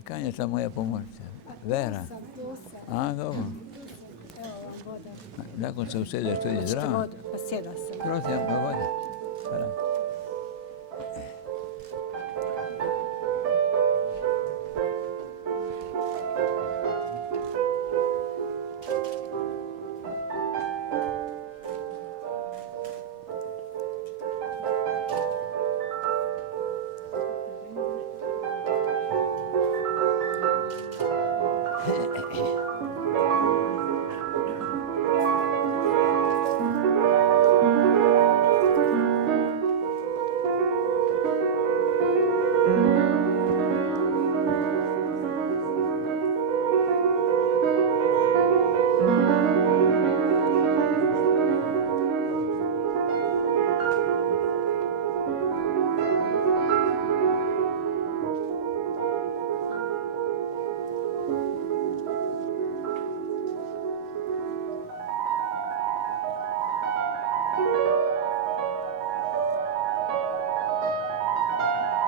In kaj je ta moja pomoč? Vera. A, dobro. Lahko se usedeš tudi zraven. Pa sedla sem. Prosim, pa voda. Hvala.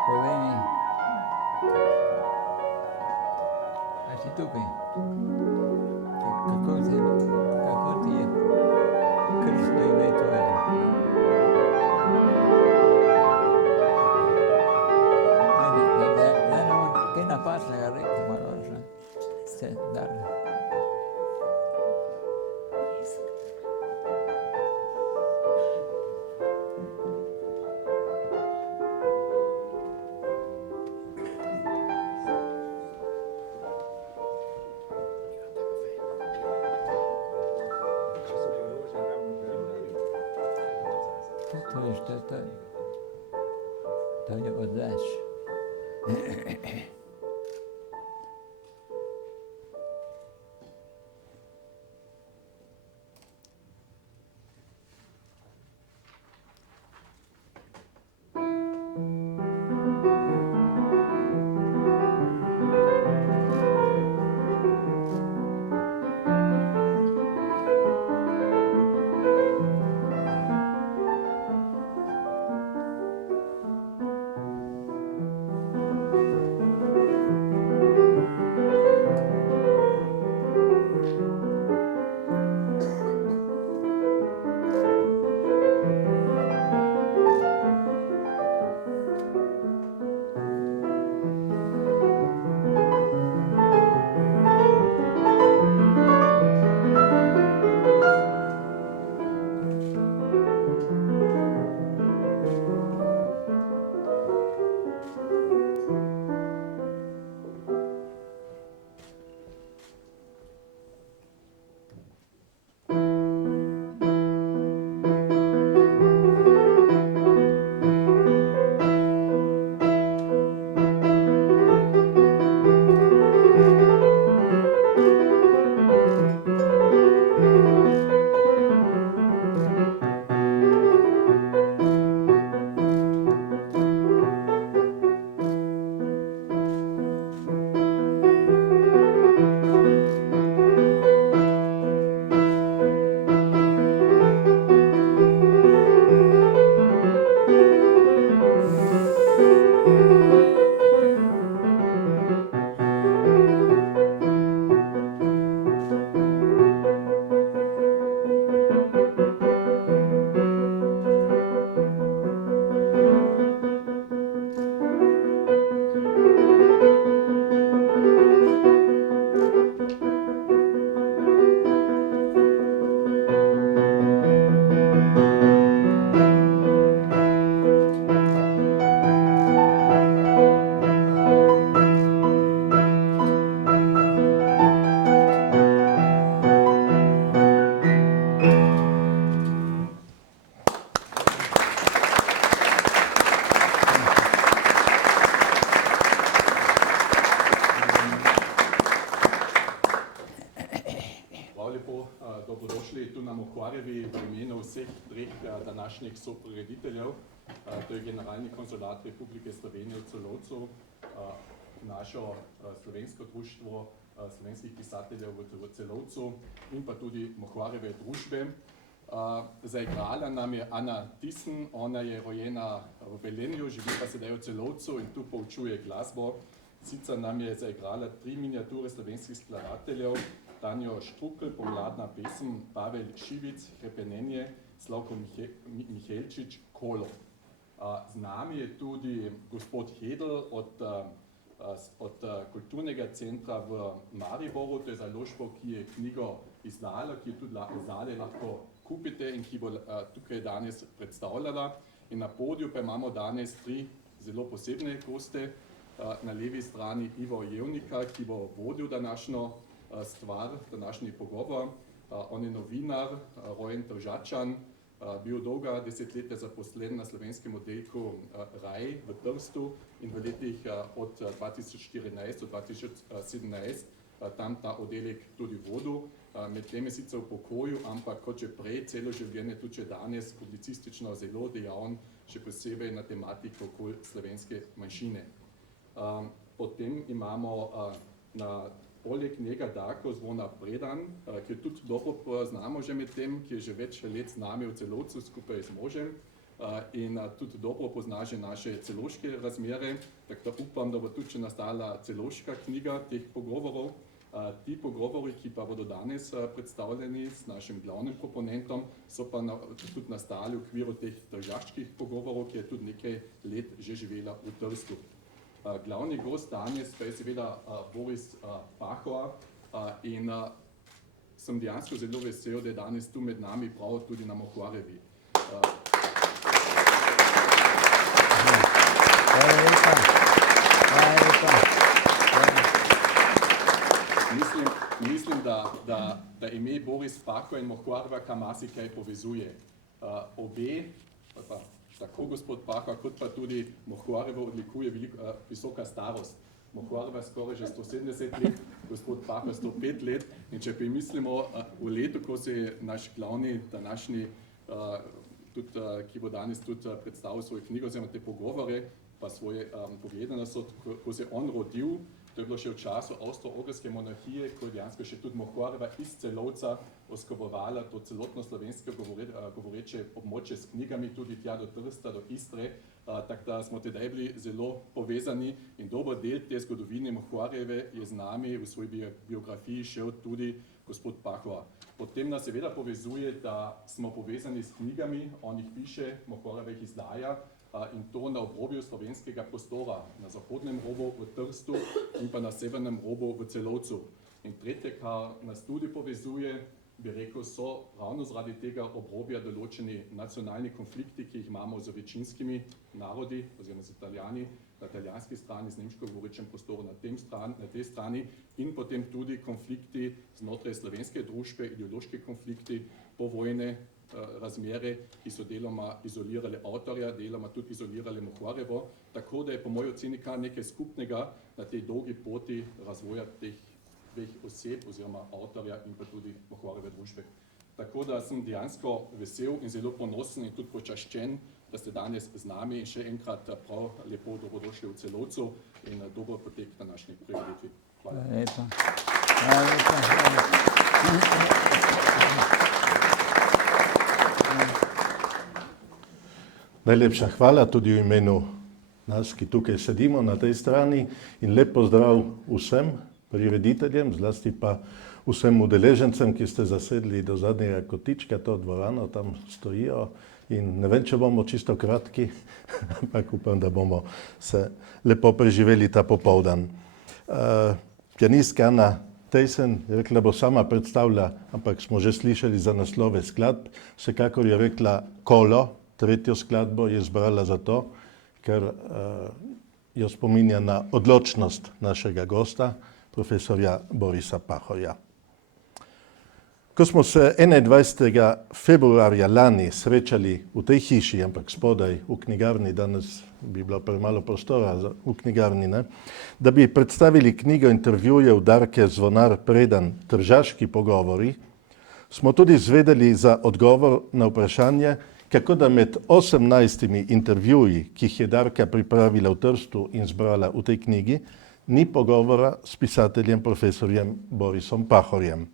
Povej mi, a si tukaj? Kako ti je krstno ime tvoje? Da nam kaj napačnega rekel, malo že ste dali. To je odveč. Dobrodošli tu na Mohvarjevi v imenu vseh treh današnjih soprirediteljev. To je Generalni konzulat Republike Slovenije v Celovcu, našo slovensko društvo slovenskih pisateljev v Celovcu in pa tudi Mohvarjeve družbe. Zaigrala nam je Ana Thyssen, ona je rojena v Velenju, živi pa sedaj v Celovcu in tu poučuje glasbo. Sicer nam je zaigrala 3 miniature slovenskih skladateljev, Tanjo Štrukelj, Pomladna pesem, Pavel Šivic, Hrepenenje, Slavko Mihelčič, Kolo. Z nami je tudi gospod Hedl od Kulturnega centra v Mariboru, to je založba, ki je knjigo izdala, ki jo tudi zdaj lahko kupite in ki bo tukaj danes predstavljala. In na podiju pa imamo danes 3 zelo posebne goste. Na levi strani Ivo Jevnika, ki bo vodil današnjo stvar, današnji pogovor. On je novinar, rojen Tržačan, bil dolga desetletja zaposlen na slovenskem oddelku RAI v Trstu in v letih od 2014 do 2017 tam ta oddelek tudi vodil. Medtem je sicer v pokoju, ampak kot že prej, celo življenje, tudi če danes publicistično zelo dejaven, še posebej na tematiko okoli slovenske manjšine. Potem imamo poleg njega Darko Zvona Predan, ki jo tudi dobro poznamo že med tem, ki je že več let z nami v Celovcu skupaj z možem in tudi dobro pozna že naše celovške razmere, tako da upam, da bo tudi še nastala celovška knjiga teh pogovorov. Ti pogovori, ki pa bodo danes predstavljeni s našim glavnim komponentom, so pa tudi nastali v okviru teh tržaških pogovorov, ki je tudi nekaj let že živela v Trstu. Glavni gost danes pa je seveda Boris Pahor in sem dejansko zelo vesel, da je danes tu med nami prav tudi na Mohvarevi. Mislim, da ime Boris Pahor in Mohvareva kar marsikaj povezuje. Obe, tako gospod Pahor, kot pa tudi Mohvarevo odlikuje visoka starost. Mohvareva skoraj že 170 let, gospod Pahor 105 let. In če mislimo v letu, ko se je naš glavni današnji, ki bo danes tudi predstavil svojo knjigo, oziroma te pogovore, pa svoje poglede na svet, ko se je on rodil, to je bilo še v času Avstro-Ogrske monarhije, ko je dejansko še tudi Mohvareva iz Celovca oskrbovala to celotno slovensko govoreče območje s knjigami, tudi tja do Trsta, do Istre, tako da smo tedaj bili zelo povezani in dober del te zgodovine Mohvareve je z nami v svoji biografiji šel tudi gospod Pahor. Potem nas seveda povezuje, da smo povezani s knjigami, on jih piše, Mohvareva jih izdaja, in to na obrobju slovenskega prostora, na zahodnem robu v Trstu in pa na severnem robu v Celovcu. In tretje, kar nas tudi povezuje, bi rekel, so ravno zaradi tega obrobja določeni nacionalni konflikti, ki jih imamo z večinskimi narodi, oziroma z Italijani, na italijanski strani, z nemško govorečem prostoru na tej strani in potem tudi konflikti znotraj slovenske družbe, ideološki konflikti, povojne razmere, ki so deloma izolirale avtorja, deloma tudi izolirale Mohvarevo, tako da je po moji oceni kar nekaj skupnega na tej dolgi poti razvoja teh dveh oseb oziroma avtorja in pa tudi Mohvareve družbe. Tako da sem dejansko vesel in zelo ponosen in tudi počaščen, da ste danes z nami in še enkrat prav lepo dobrodošli v Celovcu in dober potek današnji prireditvi. Hvala. Najlepša hvala tudi v imenu nas, ki tukaj sedimo na tej strani in lep pozdrav vsem prirediteljem, zlasti pa vsem udeležencem, ki ste zasedli do zadnjega kotička, to dvorano, tam stojijo in ne vem, če bomo čisto kratki, ampak upam, da bomo se lepo preživeli ta popoldan. Pianistka Ana Tejsen je rekla, da bo sama predstavlja, ampak smo že slišali za naslove skladb, vsekakor je rekla Kolo, tretjo skladbo je izbrala zato, ker jo spominja na odločnost našega gosta, profesorja Borisa Pahorja. Ko smo se 21. februarja lani srečali v tej hiši, ampak spodaj v knjigarni, danes bi bilo premalo prostora v knjigarni, da bi predstavili knjigo intervjujev Darke Zvonar Predan Tržaški pogovori, smo tudi izvedeli za odgovor na vprašanje, kako da med 18 intervjuji, ki jih je Darka pripravila v Trstu in zbrala v tej knjigi, ni pogovora s pisateljem profesorjem Borisom Pahorjem.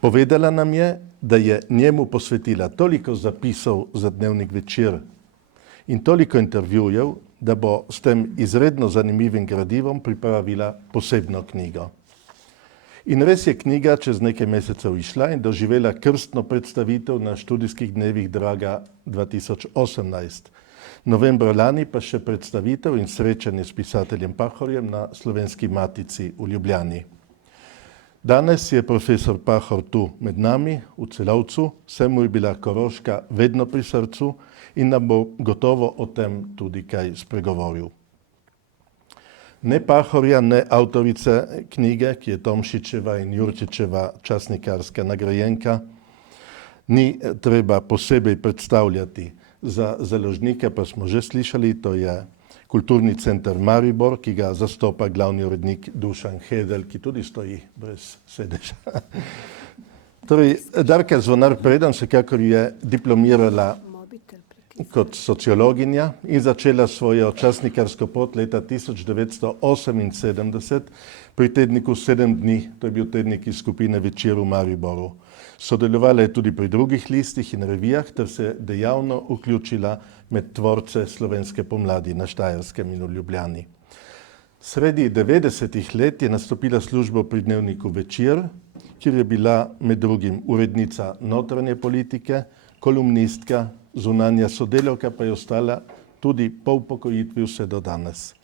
Povedala nam je, da je njemu posvetila toliko zapisov za dnevnik Večer in toliko intervjujev, da bo s tem izredno zanimivim gradivom pripravila posebno knjigo. In res je knjiga čez nekaj mesecev išla in doživela krstno predstavitev na študijskih dnevih Draga 2018. Novembra lani pa še predstavitev in srečanje s pisateljem Pahorjem na Slovenski matici v Ljubljani. Danes je profesor Pahor tu med nami, v Celovcu, vse mu je bila Koroška vedno pri srcu in nam bo gotovo o tem tudi kaj spregovoril. Ne Pahorja, ne avtorice knjige, ki je Tomšičeva in Jurčičeva časnikarska nagrajenka, ni treba posebej predstavljati. Za založnika pa smo že slišali, to je Kulturni center Maribor, ki ga zastopa glavni urednik Dušan Hedel, ki tudi stoji brez sedeža. Torej, Darka Zvonar-Predan vsekakor je diplomirala kot sociologinja in začela svojo časnikarsko pot leta 1978 pri tedniku 7 dni, to je bil tednik iz skupine Večer v Mariboru. Sodelovala je tudi pri drugih listih in revijah ter se dejavno vključila med tvorce slovenske pomladi na Štajerskem in v Ljubljani. Sredi 90-ih let je nastopila službo pri dnevniku Večer, kjer je bila med drugim urednica notranje politike, kolumnistka, zunanja sodelavka pa je ostala tudi po upokojitvi vse do danes.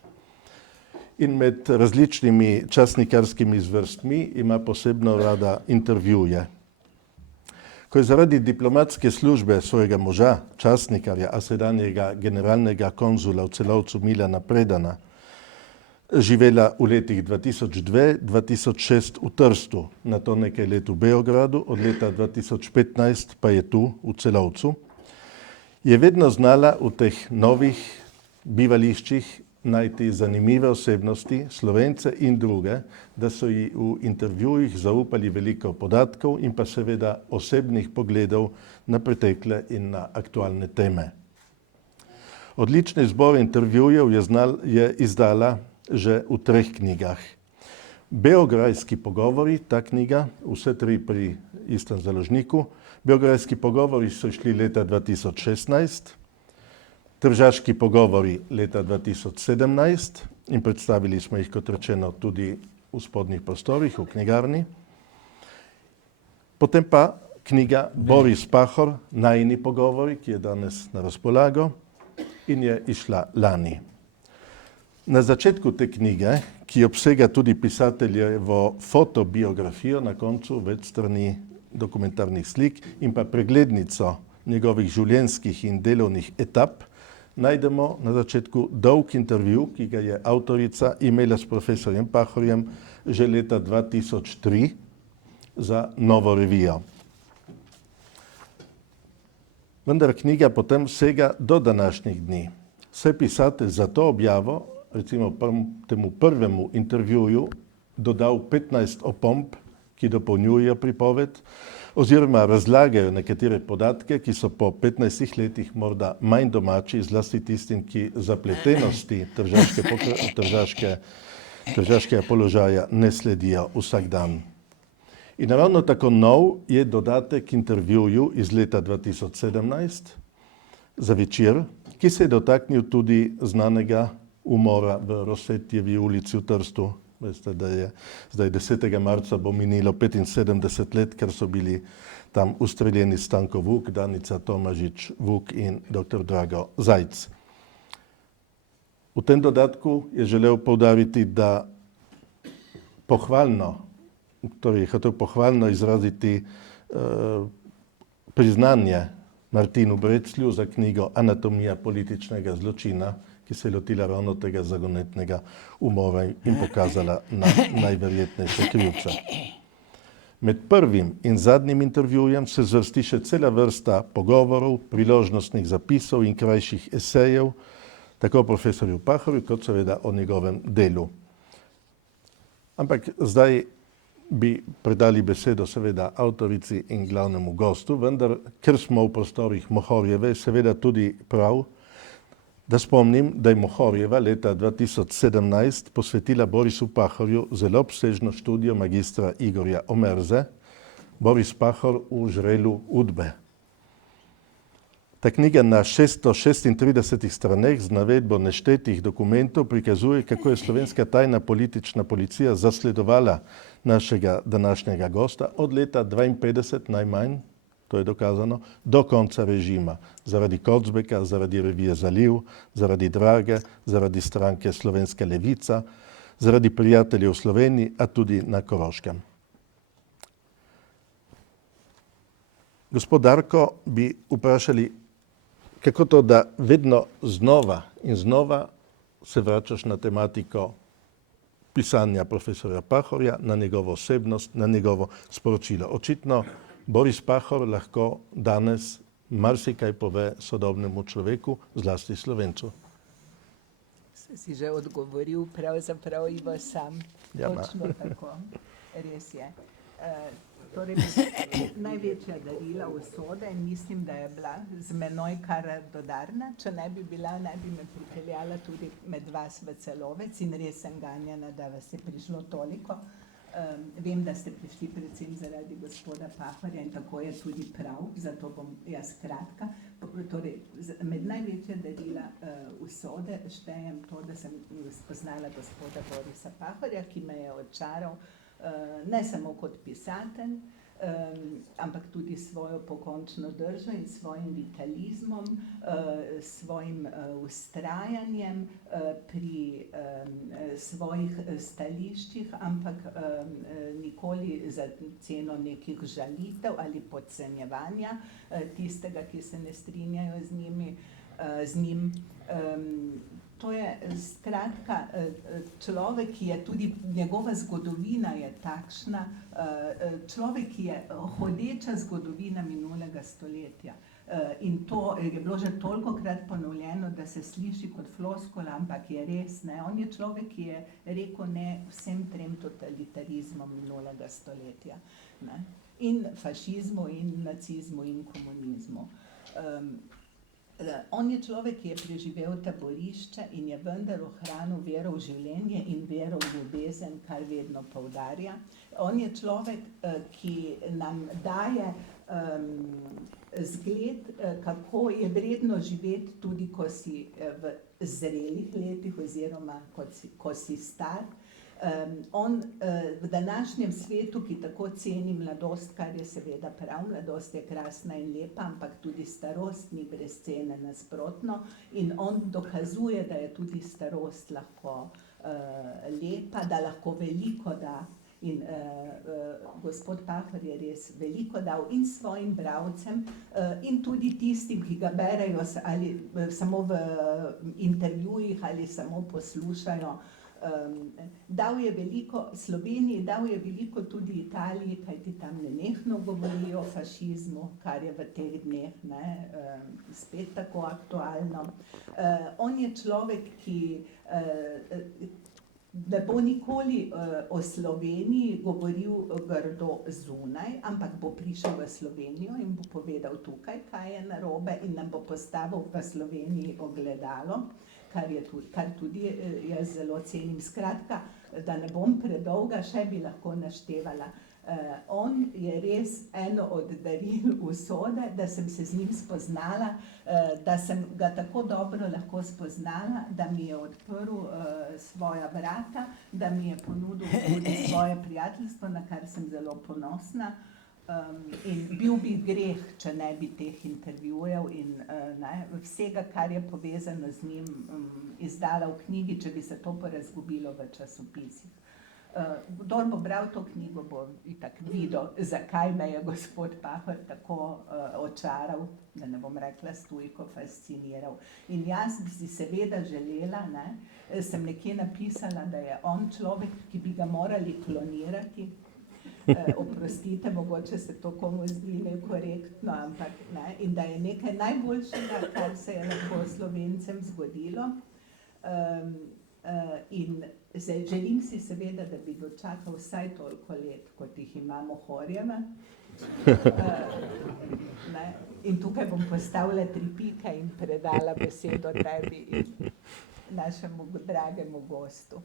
In med različnimi časnikarskimi zvrstmi ima posebno rada intervjuje. Ko je zaradi diplomatske službe svojega moža, časnikarja, a sedanjega generalnega konzula v Celovcu Milana Predana, živela v letih 2002-2006 v Trstu, nato nekaj let v Beogradu, od leta 2015 pa je tu v Celovcu, je vedno znala v teh novih bivališčih najti zanimive osebnosti, Slovence in druge, da so ji v intervjujih zaupali veliko podatkov in pa seveda osebnih pogledov na pretekle in na aktualne teme. Odlične zbore intervjujev je izdala že v 3 knjigah. Beograjski pogovori, ta knjiga, vse 3 pri istem založniku. Beograjski pogovori so šli leta 2016, Tržaški pogovori leta 2017 in predstavili smo jih, kot rečeno, tudi v spodnjih prostorih, v knjigarni. Potem pa knjiga Boris Pahor, Najini pogovori, ki je danes na razpolago in je išla lani. Na začetku te knjige, ki obsega tudi pisateljevo fotobiografijo, na koncu več strani dokumentarnih slik in pa preglednico njegovih življenjskih in delovnih etap, najdemo na začetku dolg intervju, ki ga je avtorica imela s profesorjem Pahorjem že leta 2003 za Novo revijo. Vendar knjiga potem sega do današnjih dni. Se pisatelj za to objavo, recimo temu prvemu intervjuju, dodal 15 opomb, ki dopolnjujejo pripoved, oziroma razlagajo nekatere podatke, ki so po 15 letih morda manj domači, zlasti tistim, ki zapletenosti tržaškega položaja ne sledijo vsak dan. In ravno tako nov je dodatek intervjuju iz leta 2017 za Večer, ki se je dotaknil tudi znanega umora v Rosetjevi ulici v Trstu. Veste, da je zdaj 10. marca bo minilo 75 let, ker so bili tam ustreljeni Stanko Vuk, Danica Tomažič Vuk in dr. Drago Zajc. V tem dodatku je želel poudariti, da je hotel pohvalno izraziti priznanje Martinu Breclju za knjigo Anatomija političnega zločina, ki se je lotila ravno tega zagonetnega umora in pokazala na najverjetnejše krivce. Med prvim in zadnjim intervjujem se zvrsti še cela vrsta pogovorov, priložnostnih zapisov in krajših esejev, tako o profesorju Pahorju, kot seveda o njegovem delu. Ampak zdaj bi predali besedo seveda avtorici in glavnemu gostu, vendar, ker smo v prostorih Mohorjeve, seveda tudi prav, da spomnim, da je Mohorjeva leta 2017 posvetila Borisu Pahorju zelo obsežno študijo magistra Igorja Omerze, Boris Pahor v žrelu Udbe. Ta knjiga na 636 straneh z navedbo neštetih dokumentov prikazuje, kako je slovenska tajna politična policija zasledovala našega današnjega gosta od leta 52 najmanj, to je dokazano, do konca režima. Zaradi Kocbeka, zaradi revije Zaliv, zaradi Drage, zaradi stranke Slovenska levica, zaradi prijateljev v Sloveniji, a tudi na Koroškem. Gospod Darko, bi vprašali, kako to, da vedno znova in znova se vračaš na tematiko pisanja profesorja Pahorja, na njegovo osebnost, na njegovo sporočilo. Očitno Boris Pahor lahko danes marsikaj pove sodobnemu človeku, zlasti Slovencu. Si že odgovoril, pravzaprav Ivo sam. Ja, Točno tako, res je. Torej, največja darila usode in mislim, da je bila z menoj kar radodarna. Če ne bi bila, ne bi me pripeljala tudi med vas v Celovec in res sem ganjena, da vas je prišlo toliko. Vem, da ste prišli predvsem zaradi gospoda Pahorja in tako je tudi prav, zato bom jaz kratka. Torej, med največja darila usode štejem to, da sem spoznala gospoda Borisa Pahorja, ki me je očaral ne samo kot pisatelj, ampak tudi svojo pokončno držo in svojim vitalizmom, svojim vztrajanjem pri svojih stališčih, ampak nikoli za ceno nekih žalitev ali podcenjevanja tistega, ki se ne strinjajo z njim. To je skratka človek, ki je tudi, njegova zgodovina je takšna, človek, ki je hodeča zgodovina minulega stoletja. In to je bilo že tolikokrat ponovljeno, da se sliši kot floskula, ampak je res, ne. On je človek, ki je rekel ne vsem trem totalitarizmom minulega stoletja, ne. In fašizmu, in nacizmu, in komunizmu. On je človek, ki je preživel taborišče in je vendar ohranil vero v življenje in vero v ljubezen, kar vedno poudarja. On je človek, ki nam daje zgled, kako je vredno živeti tudi, ko si v zrelih letih oziroma ko si star. On v današnjem svetu, ki tako ceni mladost, kar je seveda prav, mladost je krasna in lepa, ampak tudi starost ni brez cene, nasprotno. In on dokazuje, da je tudi starost lahko lepa, da lahko veliko da. In gospod Pahor je res veliko dal in svojim bralcem in tudi tistim, ki ga berejo ali samo v intervjujih ali samo poslušajo. Dal je veliko Sloveniji, dal je veliko tudi Italiji, kajti tam nenehno govorijo o fašizmu, kar je v teh dneh spet tako aktualno. On je človek, ki ne bo nikoli o Sloveniji govoril grdo zunaj, ampak bo prišel v Slovenijo in bo povedal tukaj, kaj je narobe in nam bo postavil v Sloveniji ogledalo. Kar tudi jaz zelo cenim. Skratka, da ne bom predolga, še bi lahko naštevala. On je res eno od daril usode, da sem se z njim spoznala, da sem ga tako dobro lahko spoznala, da mi je odprl svoja vrata, da mi je ponudil tudi svoje prijateljstvo, na kar sem zelo ponosna. In bil bi greh, če ne bi teh intervjujev in vsega, kar je povezano z njim, izdala v knjigi, če bi se to porazgubilo v časopisih. Kdor bo bral to knjigo, bo itak videl, zakaj me je gospod Pahor tako očaral, da ne bom rekla stojko fasciniral. In jaz bi si seveda želela, sem nekje napisala, da je on človek, ki bi ga morali klonirati. Oprostite, mogoče se to komu zdi nekorektno, ampak in da je nekaj najboljšega, kar se je lahko Slovencem zgodilo. In želim si seveda, da bi dočakal vsaj toliko let, kot jih imamo Horjeva. In tukaj bom postavila 3 pike in predala besedo tebi in našemu dragemu gostu.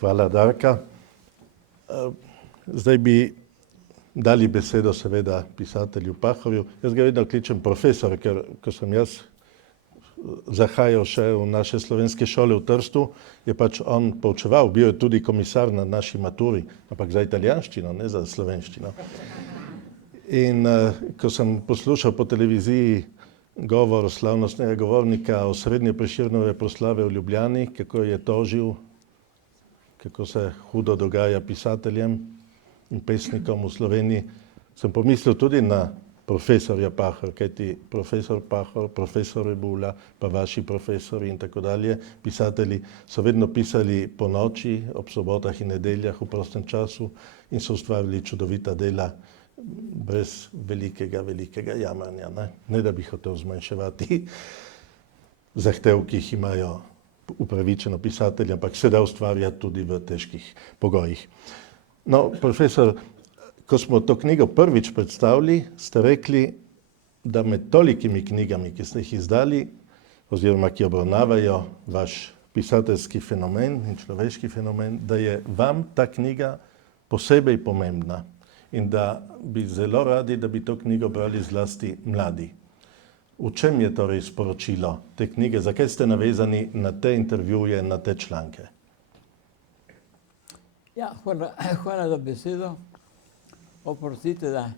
Hvala, Darka. Zdaj bi dali besedo seveda pisatelju Pahorju. Jaz ga vedno kličem profesor, ker ko sem jaz zahajal še v naše slovenske šole v Trstu, je pač on poučeval, bil je tudi komisar na naši maturi, ampak za italijanščino, ne za slovenščino. In ko sem poslušal po televiziji govor slavnostnega govornika o srednje Prešernove proslave v Ljubljani, kako je tožil, kako se hudo dogaja pisateljem in pesnikom v Sloveniji, sem pomislil tudi na profesorja Pahor, kajti profesor Pahor, profesor Rebula, pa vaši profesori in tako dalje, pisatelji so vedno pisali po noči, ob sobotah in nedeljah v prostem času in so ustvarili čudovita dela brez velikega jamranja. Ne da bi hotel zmanjševati zahtev, ki jih imajo upravičeno pisatelji, ampak se da ustvarjati tudi v težkih pogojih. No, profesor, ko smo to knjigo prvič predstavili, ste rekli, da med tolikimi knjigami, ki ste jih izdali, oziroma ki obravnavajo vaš pisateljski fenomen in človeški fenomen, da je vam ta knjiga posebej pomembna in da bi zelo radi, da bi to knjigo brali zlasti mladi. V čem je torej sporočilo te knjige? Zakaj ste navezani na te intervjuje, na te članke? Ja, hvala za besedo. Oprostite, da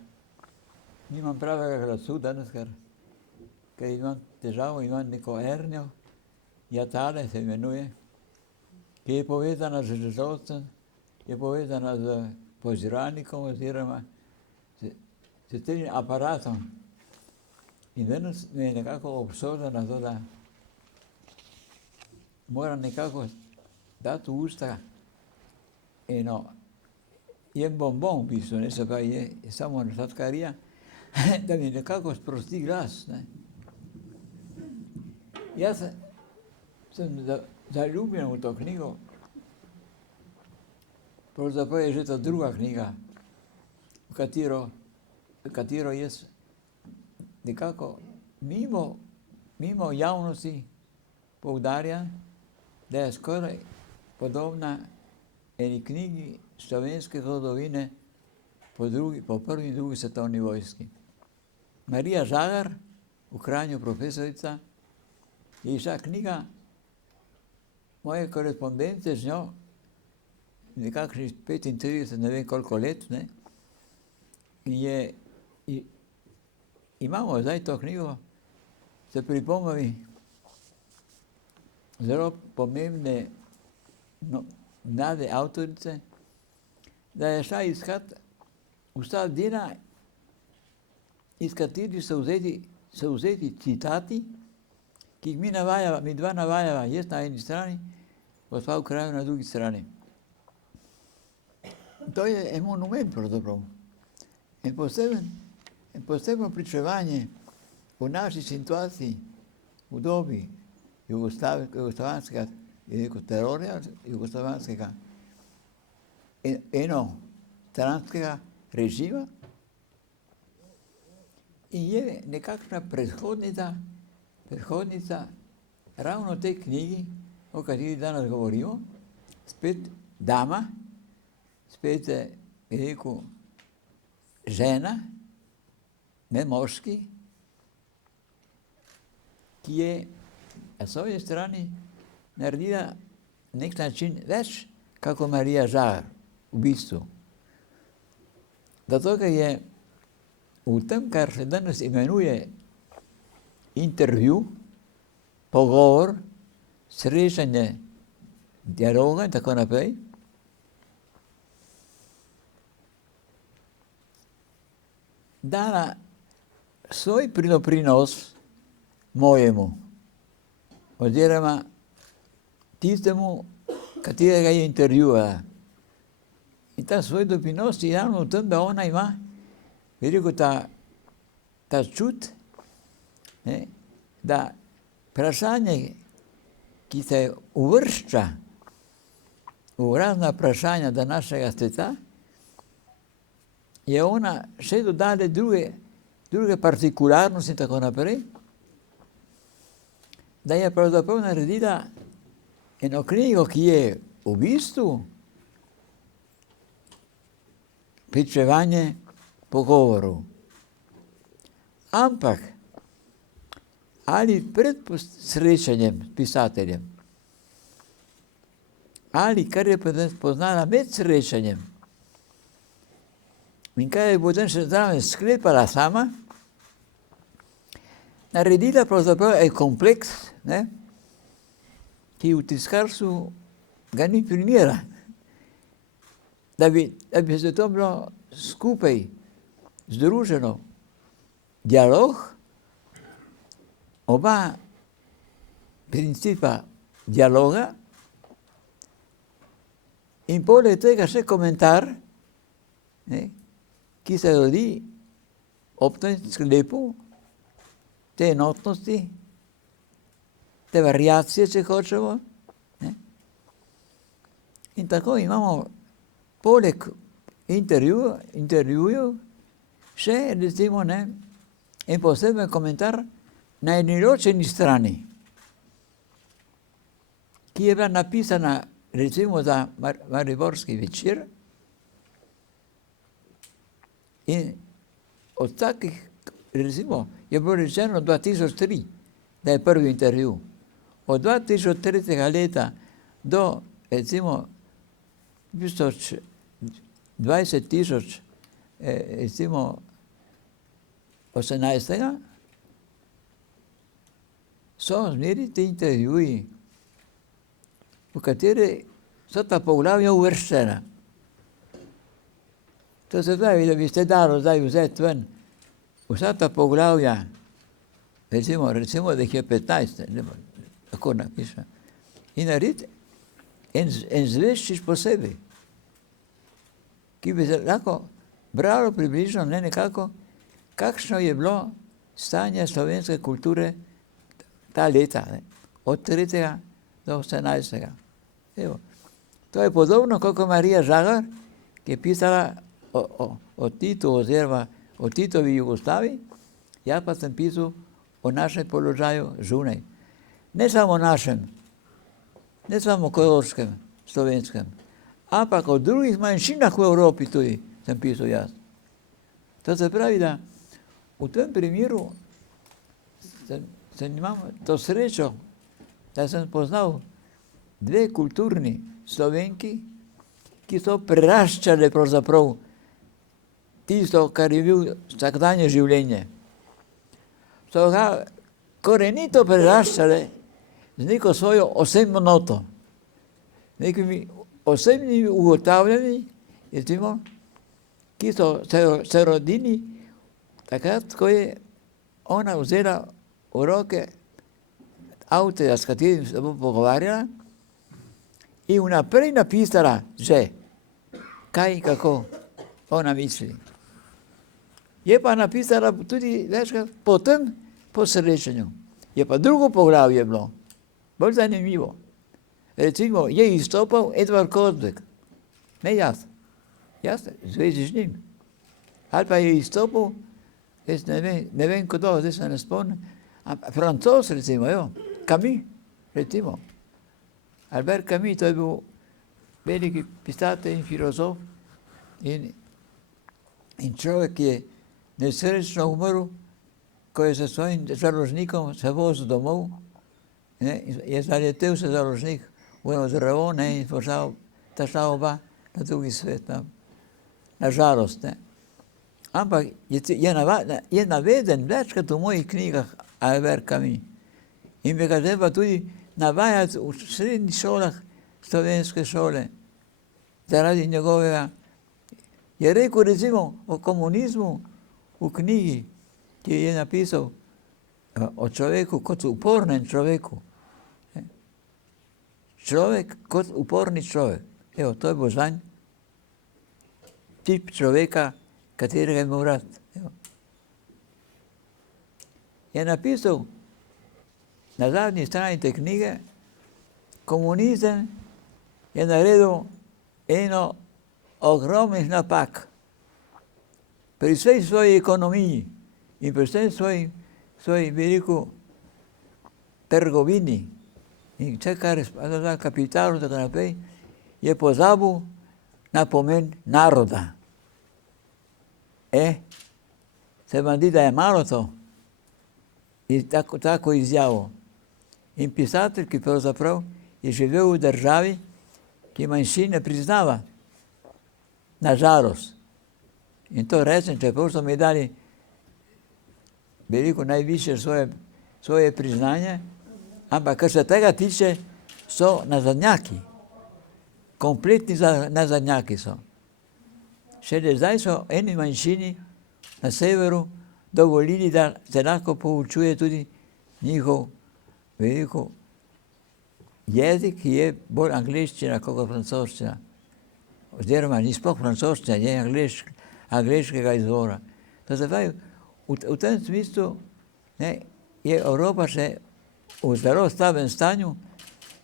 nimam pravega glasu danes, ker imam težavo, imam neko ernjo, jatale se imenuje, ki je povezana z želodcem, je povezana z požiralnikom oziroma s tem aparatom. In danes me je nekako obsodila na to, da moram nekako dati v usta eno jem bonbon, v bistvu, ne se pa je samo sladkarija, da mi nekako sprosti glas. Ne. Jaz sem zaljubljen v to knjigo, pravzaprav je že ta druga knjiga, v katero jaz nekako mimo javnosti poudarjam, da je skoraj podobna eni knjigi slovenske zgodovine po prvi in drugi svetovni vojski. Marija Žagar, v Kranju profesorica, je išla knjiga moje korespondence z njo, nekakšnih 35, ne vem koliko let, ne? In imamo zdaj to knjigo s pripombami zelo pomembne mlade avtorice, da je šla iskat vsa dela, iz katerih so vzeti citati, ki jih mi dva navajava, jaz na eni strani, gospa v Kraju na drugi strani. To je en monument pravzaprav. In posebno pričevanje v naši situaciji, v dobi jugoslovanskega terorja, jugoslovanskega enostranskega režima in je nekakšna predhodnica ravno tej knjigi, o kateri danes govorimo, spet dama, spet je rekel žena, ne moški, ki je na svoji strani naredila nek način več, kako Marija Žagar, v bistvu. Zato, ker je v tem, kar se danes imenuje intervju, pogovor, srečanje, dialoga in tako naprej, dala svoj doprinos mojemu, oziroma tistemu, katerega je intervjuvala. In ta svoj doprinos je ravno v tem, da ona ima, veliko ta čut, ne, da vprašanje, ki se uvršča v razna vprašanja današnjega sveta, je ona še dodala druge partikularnosti in tako naprej, da je pravzaprav naredila eno knjigo, ki je v bistvu pričevanje pogovorov. Ampak ali pred srečanjem s pisateljem, ali kar je poznala med srečanjem, in kaj je potem še zraven sklepala sama, naredila pravzaprav en kompleks, ne, ki v tiskarstvu ga ni primera, da bi se to bilo skupaj združeno. Dialog, oba principa dialoga in poleg tega še komentar, ne, ki se rodi ob tem sklepu, te enotnosti, te variacije, če hočemo. Ne. In tako imamo poleg intervjujev še, recimo, ne, en poseben komentar na eni ločeni strani, ki je bila napisana recimo za Mariborski večer, in od takih, recimo, je bilo rečeno 2003, da je prvi intervju. Od 2003. leta do, recimo, 20 tisoč, recimo, 18. so zmeri ti intervjuji, v kateri so ta poglavja uvrščena. To se pravi, da bi ste dalo zdaj vzeti ven vsa ta poglavja, recimo, da jih je 15, tako napišem, in narediti en zveščič posebej, ki bi se lahko bralo približno, ne nekako, kakšno je bilo stanje slovenske kulture ta leta, ne, od 3. do 18. Evo. To je podobno, kot Marija Žagar, ki je pisala o Titu oziroma o Titovi Jugoslaviji, jaz pa sem pisal o našem položaju zunaj. Ne samo našem, ne samo koroškem, slovenskem, ampak o drugih manjšinah v Evropi tudi sem pisal jaz. To se pravi, da v tem primeru imam to srečo, da sem poznal dve kulturni Slovenki, ki so preraščale pravzaprav tisto, kar je bil vsakdanje življenje. So ga korenito preraščale z neko svojo osebno noto, nekimi osebnimi ugotavljanji, recimo, ki so se rodili takrat, ko je ona vzela v roke avtorja, s katerim se bo pogovarjala, in vnaprej napisala že, kaj in kako ona misli. Je pa napisala tudi večkrat potem, po srečanju. Je pa drugo poglavje bilo, bolj zanimivo. Recimo, je izstopal Edvard Kozbek, ne jaz. Jaz v zvezi z njim. Ali pa je izstopal, jaz ne vem kdo, zdaj se ne spomnim, Francoz, recimo, Camus, recimo. Albert Camus, to je bil veliki pisatelj in filozof in človek, ki je nesrečno umrl, ko je s svojim založnikom se vozil domov, ne, je zaletel se založnik v eno drevo, ne, in ta šla oba na drugi svet. Na žalost, ne. Ampak je naveden večkrat v mojih knjigah Albert Camus. In bi ga treba tudi navajati v srednjih šolah slovenske šole. Zaradi njegovega, je rekel recimo o komunizmu v knjigi, ki je napisal o človeku kot upornem človeku. Človek kot uporni človek. Evo, to je bil zanj tip človeka, katerega je imel rad. Je napisal na zadnji strani te knjige, komunizem je naredil eno ogromnih napak pri vsej svoji ekonomiji in pri vsej svoji veliko trgovini in vse, kar je spadalo kapitalu, tako naprej, je pozabil na pomen naroda. Se vam zdi, da je malo to. In tako izjavo. In pisatelj, ki pravzaprav je živel v državi, ki manjšine priznava. Nažalost. In to rečem, čeprav so mi dali veliko najvišje svoje priznanje, ampak kar se tega tiče, so nazadnjaki. Kompletni nazadnjaki so. Šele zdaj so eni manjšini na severu dovolili, da se lahko poučuje tudi njihov veliko jezik, ki je bolj angleščina kot francoščina. Oziroma ni sploh francoščina, je angleškega izvora. To se pravi, v tem smislu je Evropa še v zelo slabem stanju,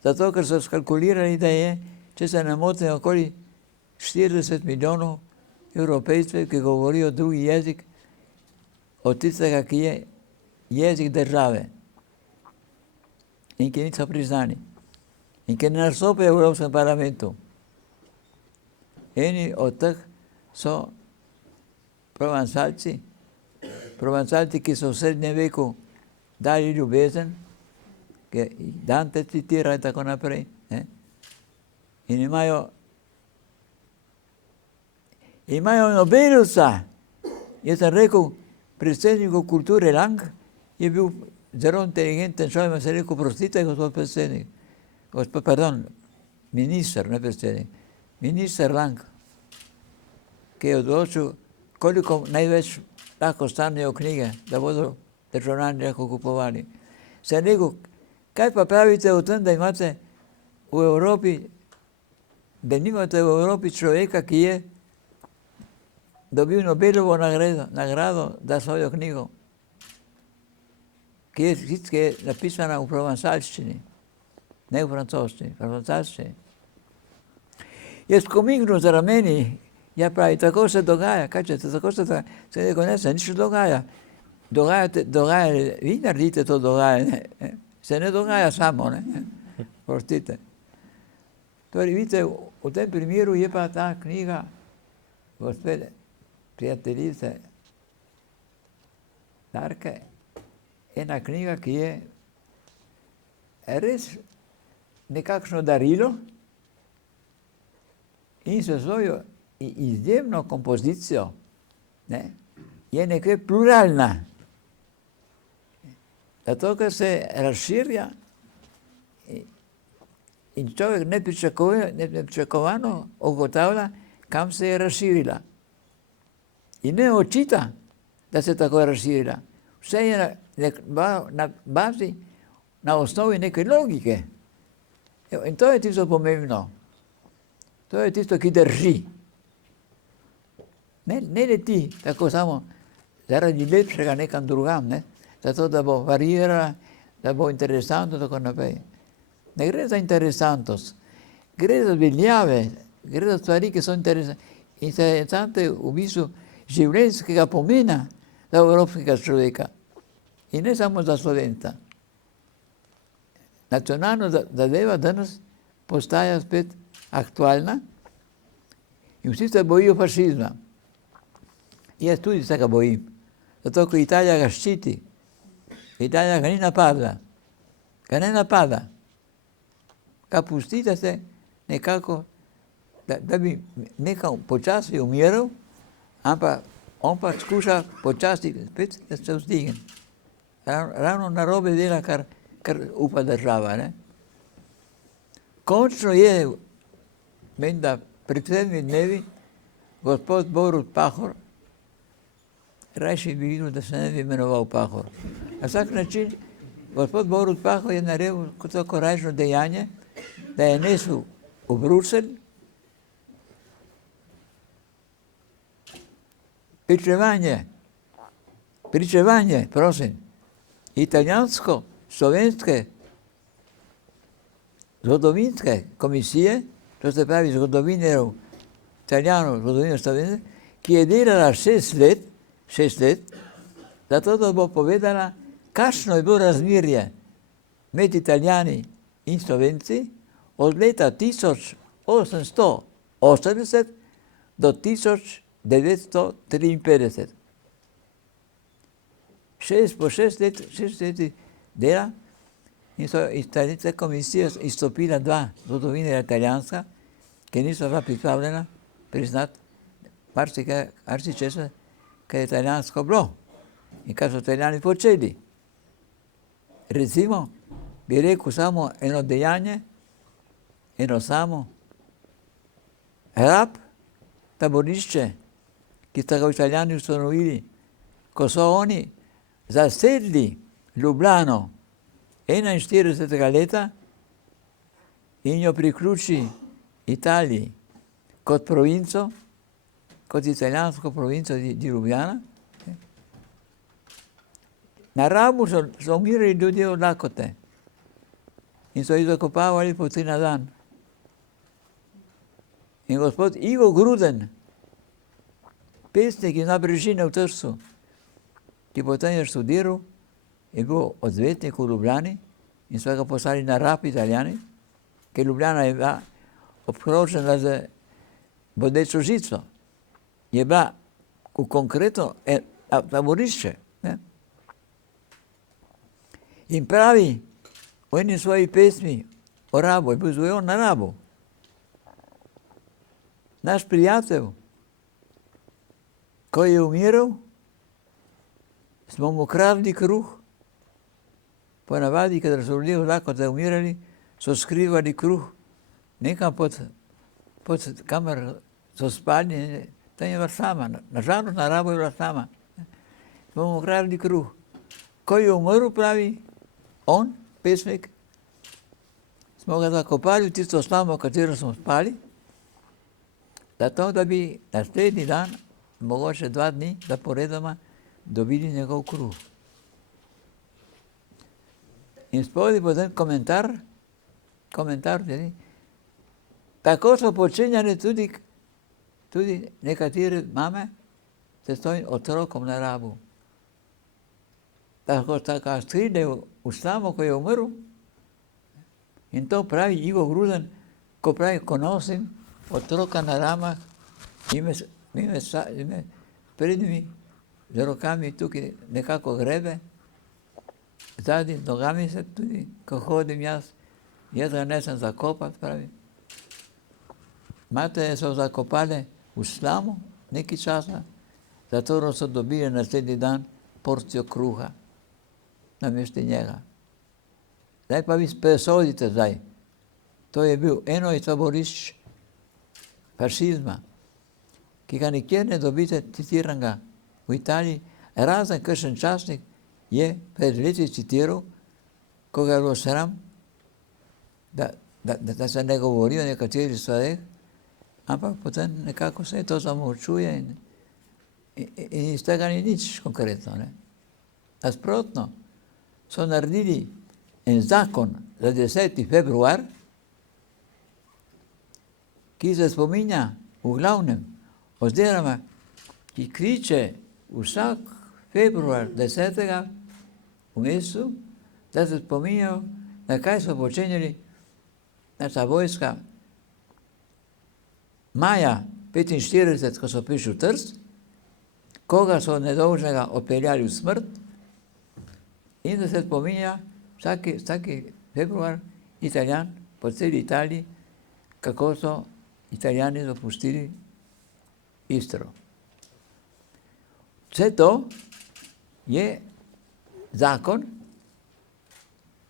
zato ker so skalkulirali, da je, če se ne motim, okoli 40 milijonov Evropejcev, ki govorijo drugi jezik od tistega, ki je jezik države in ki niso priznani in ki ne nastopajo v Evropskem parlamentu. Eni od teh so Provansalci, ki so v srednjem veku dali ljubezen, ki Dante citira in tako naprej. In imajo Nobelovca. Jaz sem rekel, predsedniku kulture Lang je bil zelo inteligenten človek, in sem rekel, prostite, gospod predsednik, minister, ne predsednik, minister Lang, ki je odločil, koliko največ lahko stanejo knjige, da bodo državljani lahko kupovali. Sem rekel, kaj pa pravite o tem, da imate v Evropi, da nimate v Evropi človeka, ki je dobil Nobelovo nagrado za svojo knjigo, ki je napisana v provansalščini, ne v francoščini, v francoščini. Jaz komignil za rameni, ja pravi, tako se dogaja, kaj če tako se dogaja, se rekel, ne, se nič dogaja. Dogaja, vi naredite to dogajanje, se ne dogaja samo, ne, prostite. Torej, vidite, v tem primeru je pa ta knjiga, gospode, prijateljice Darke, ena knjiga, ki je res nekakšno darilo in se svojo izjemno kompozicijo je nekaj pluralna. Zato, ker se razširja in človek nepričakovano ugotavlja, kam se je razširila. In ne očita, da se tako razširila. Vse je na bazi, na osnovi neke logike. In to je tisto pomembno. To je tisto, ki drži. Ne leti tako samo zaradi lepšega nekam drugam, zato da bo varirala, da bo interesantno, tako naprej. Ne gre za interesantnost, gre za veljave, gre za stvari, ki so interesante v bistvu življenjskega pomena za evropskega človeka. In ne samo za Slovenca. Nacionalna zadeva danes postaja spet aktualna in vsi se bojijo fašizma. Jaz tudi se ga bojim, zato ker Italija ga ščiti. Italija ga ni napadla. Ga ne napada. Ga pusti, da se nekako, da bi nekam počasi umiral, ampak on pa skuša počasi spet, da se vzdigne. Ravno narobe dela, kar upa država. Končno je, menda pred 7 dnevi, gospod Borut Pahor, rajši bi videl, da se ne bi imenoval Pahor. Na vsak način, gospod Borut Pahor je naredil to korajžno dejanje, da je nesel v Bruselj pričevanje, prosim, italijansko-slovenske zgodovinske komisije, to se pravi zgodovinarjev Italijanov, zgodovinarjev Slovenije, ki je delala 6 let, zato da bo povedala, kakšno je bilo razmerje med Italijani in Slovenci od leta 1880 do 1953. Po 6 let dela in so iz te komisije izstopila dva zgodovinarja italijanska, ki niso bila pripravljena priznati marsičesa, kar je italijansko bilo in kar so Italijani počeli. Recimo, bi rekel samo eno dejanje, eno samo, Rab, taborišče, ki sta ga Italijani ustanovili, ko so oni zasedli Ljubljano 41. leta in jo priključili Italiji kot provinco, kot italijansko provinco di Ljubljana. Na Rabu so umirali ljudje od lakote in so jih zakopavali po 3 na dan. In gospod Ivo Gruden, pesnik iz Nabrežine v Trstu, ki potem je študiral, je bil odvetnik v Ljubljani in so ga poslali na Rab Italijani, ker Ljubljana je bila obkrožena z bodečo žico. Je bila v konkretno taborišče. In pravi v eni svoji pesmi o Rabu, je bil zvojon na Rabu. Naš prijatelj, ko je umiral, smo mu kradli kruh. Po navadi, kadar so ljudje v lakote umirali, so skrivali kruh nekam pod kamer so spali, tam je bila sama. Nažalost, na Rabu je bila sama. Smo mu kradli kruh. Ko je umrl, pravi on, pesnik, smo ga zakopali v tisto slamo, v katero smo spali, zato da bi naslednji dan, mogoče 2 dni zaporedoma, dobili njegov kruh. In spodaj potem komentar, tako so počenjali tudi nekatere mame s svojim otrokom na Rabu. Tako skrili v slamo, ko je umrl. In to pravi Ivo Gruden, ko nosim otroka na ramah in me prednjimi z rokami tukaj nekako grebe, zadnji nogami se tudi, ko hodim jaz ga nesem zakopati, pravi. Matere so zakopale v slamo nekaj časa, zato so dobili naslednji dan porcijo kruha namesto njega. Zdaj pa vi presodite zdaj. To je bil eno iz taborišč fašizma, ki ga nikjer ne dobite citiranga v Italiji, razen kakšen časnik je pred leti citiral, ko ga je bilo sram, da se ne govori o nekaterih stvareh, ampak potem nekako se to zamolčuje in iz tega ni nič konkretno. Nasprotno, so naredili en zakon za 10. februar, ki se spominja v glavnem, oziroma ki kliče vsak februar 10. v mesecu, da se spominjajo, na kaj so počenjali naša vojska maja 1945, ko so prišli v Trst, koga so nedolžnega odpeljali v smrt, in da se spominja vsaki februar Italijan po celi Italiji, kako so Italijani zapustili Istro. Vse to je zakon,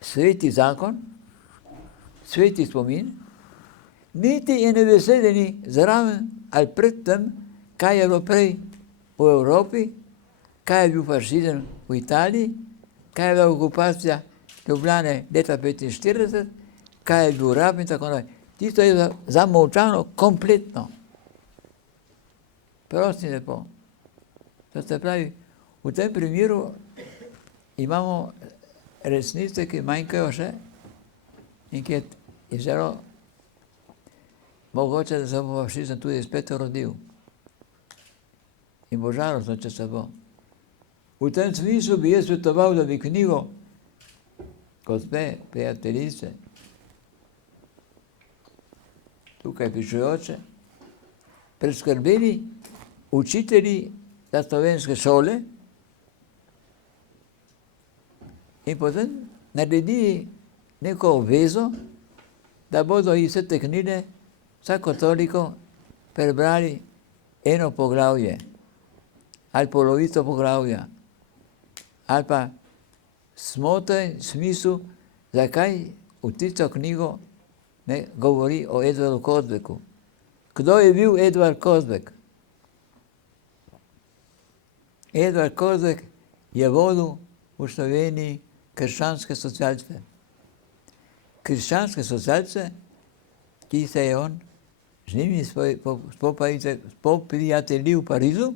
sveti spomin, niti ene besede ni zraven ali pred tem, kaj je bilo prej v Evropi, kaj je bil fašizem v Italiji, kaj je bila okupacija Ljubljane leta 1945, kaj je bil Rab in tako naprej. Tisto je zamolčano kompletno. Prosti lepo. To se pravi, v tem primeru imamo resnice, ki manjkajo še in ki je zelo mogoče, da se bo fašizem tudi spet rodil. In bo žalostno, če se bo. V tem smislu bi jaz svetoval, da bi knjigo gospe prijateljice, tukaj pišujoče, preskrbeli učitelji za slovenske šole in potem naredili neko obvezo, da bodo iz vse te knjige vsako toliko prebrali eno poglavje ali polovico poglavja ali pa smoten smisel, zakaj v tisto knjigo govori o Edvardu Kozbeku. Kdo je bil Edvard Kozbek? Edvard Kozbek je vodil v Sloveniji krščanske socialce. Krščanske socialce, ki se je on z njimi spoprijateljil v Parizu,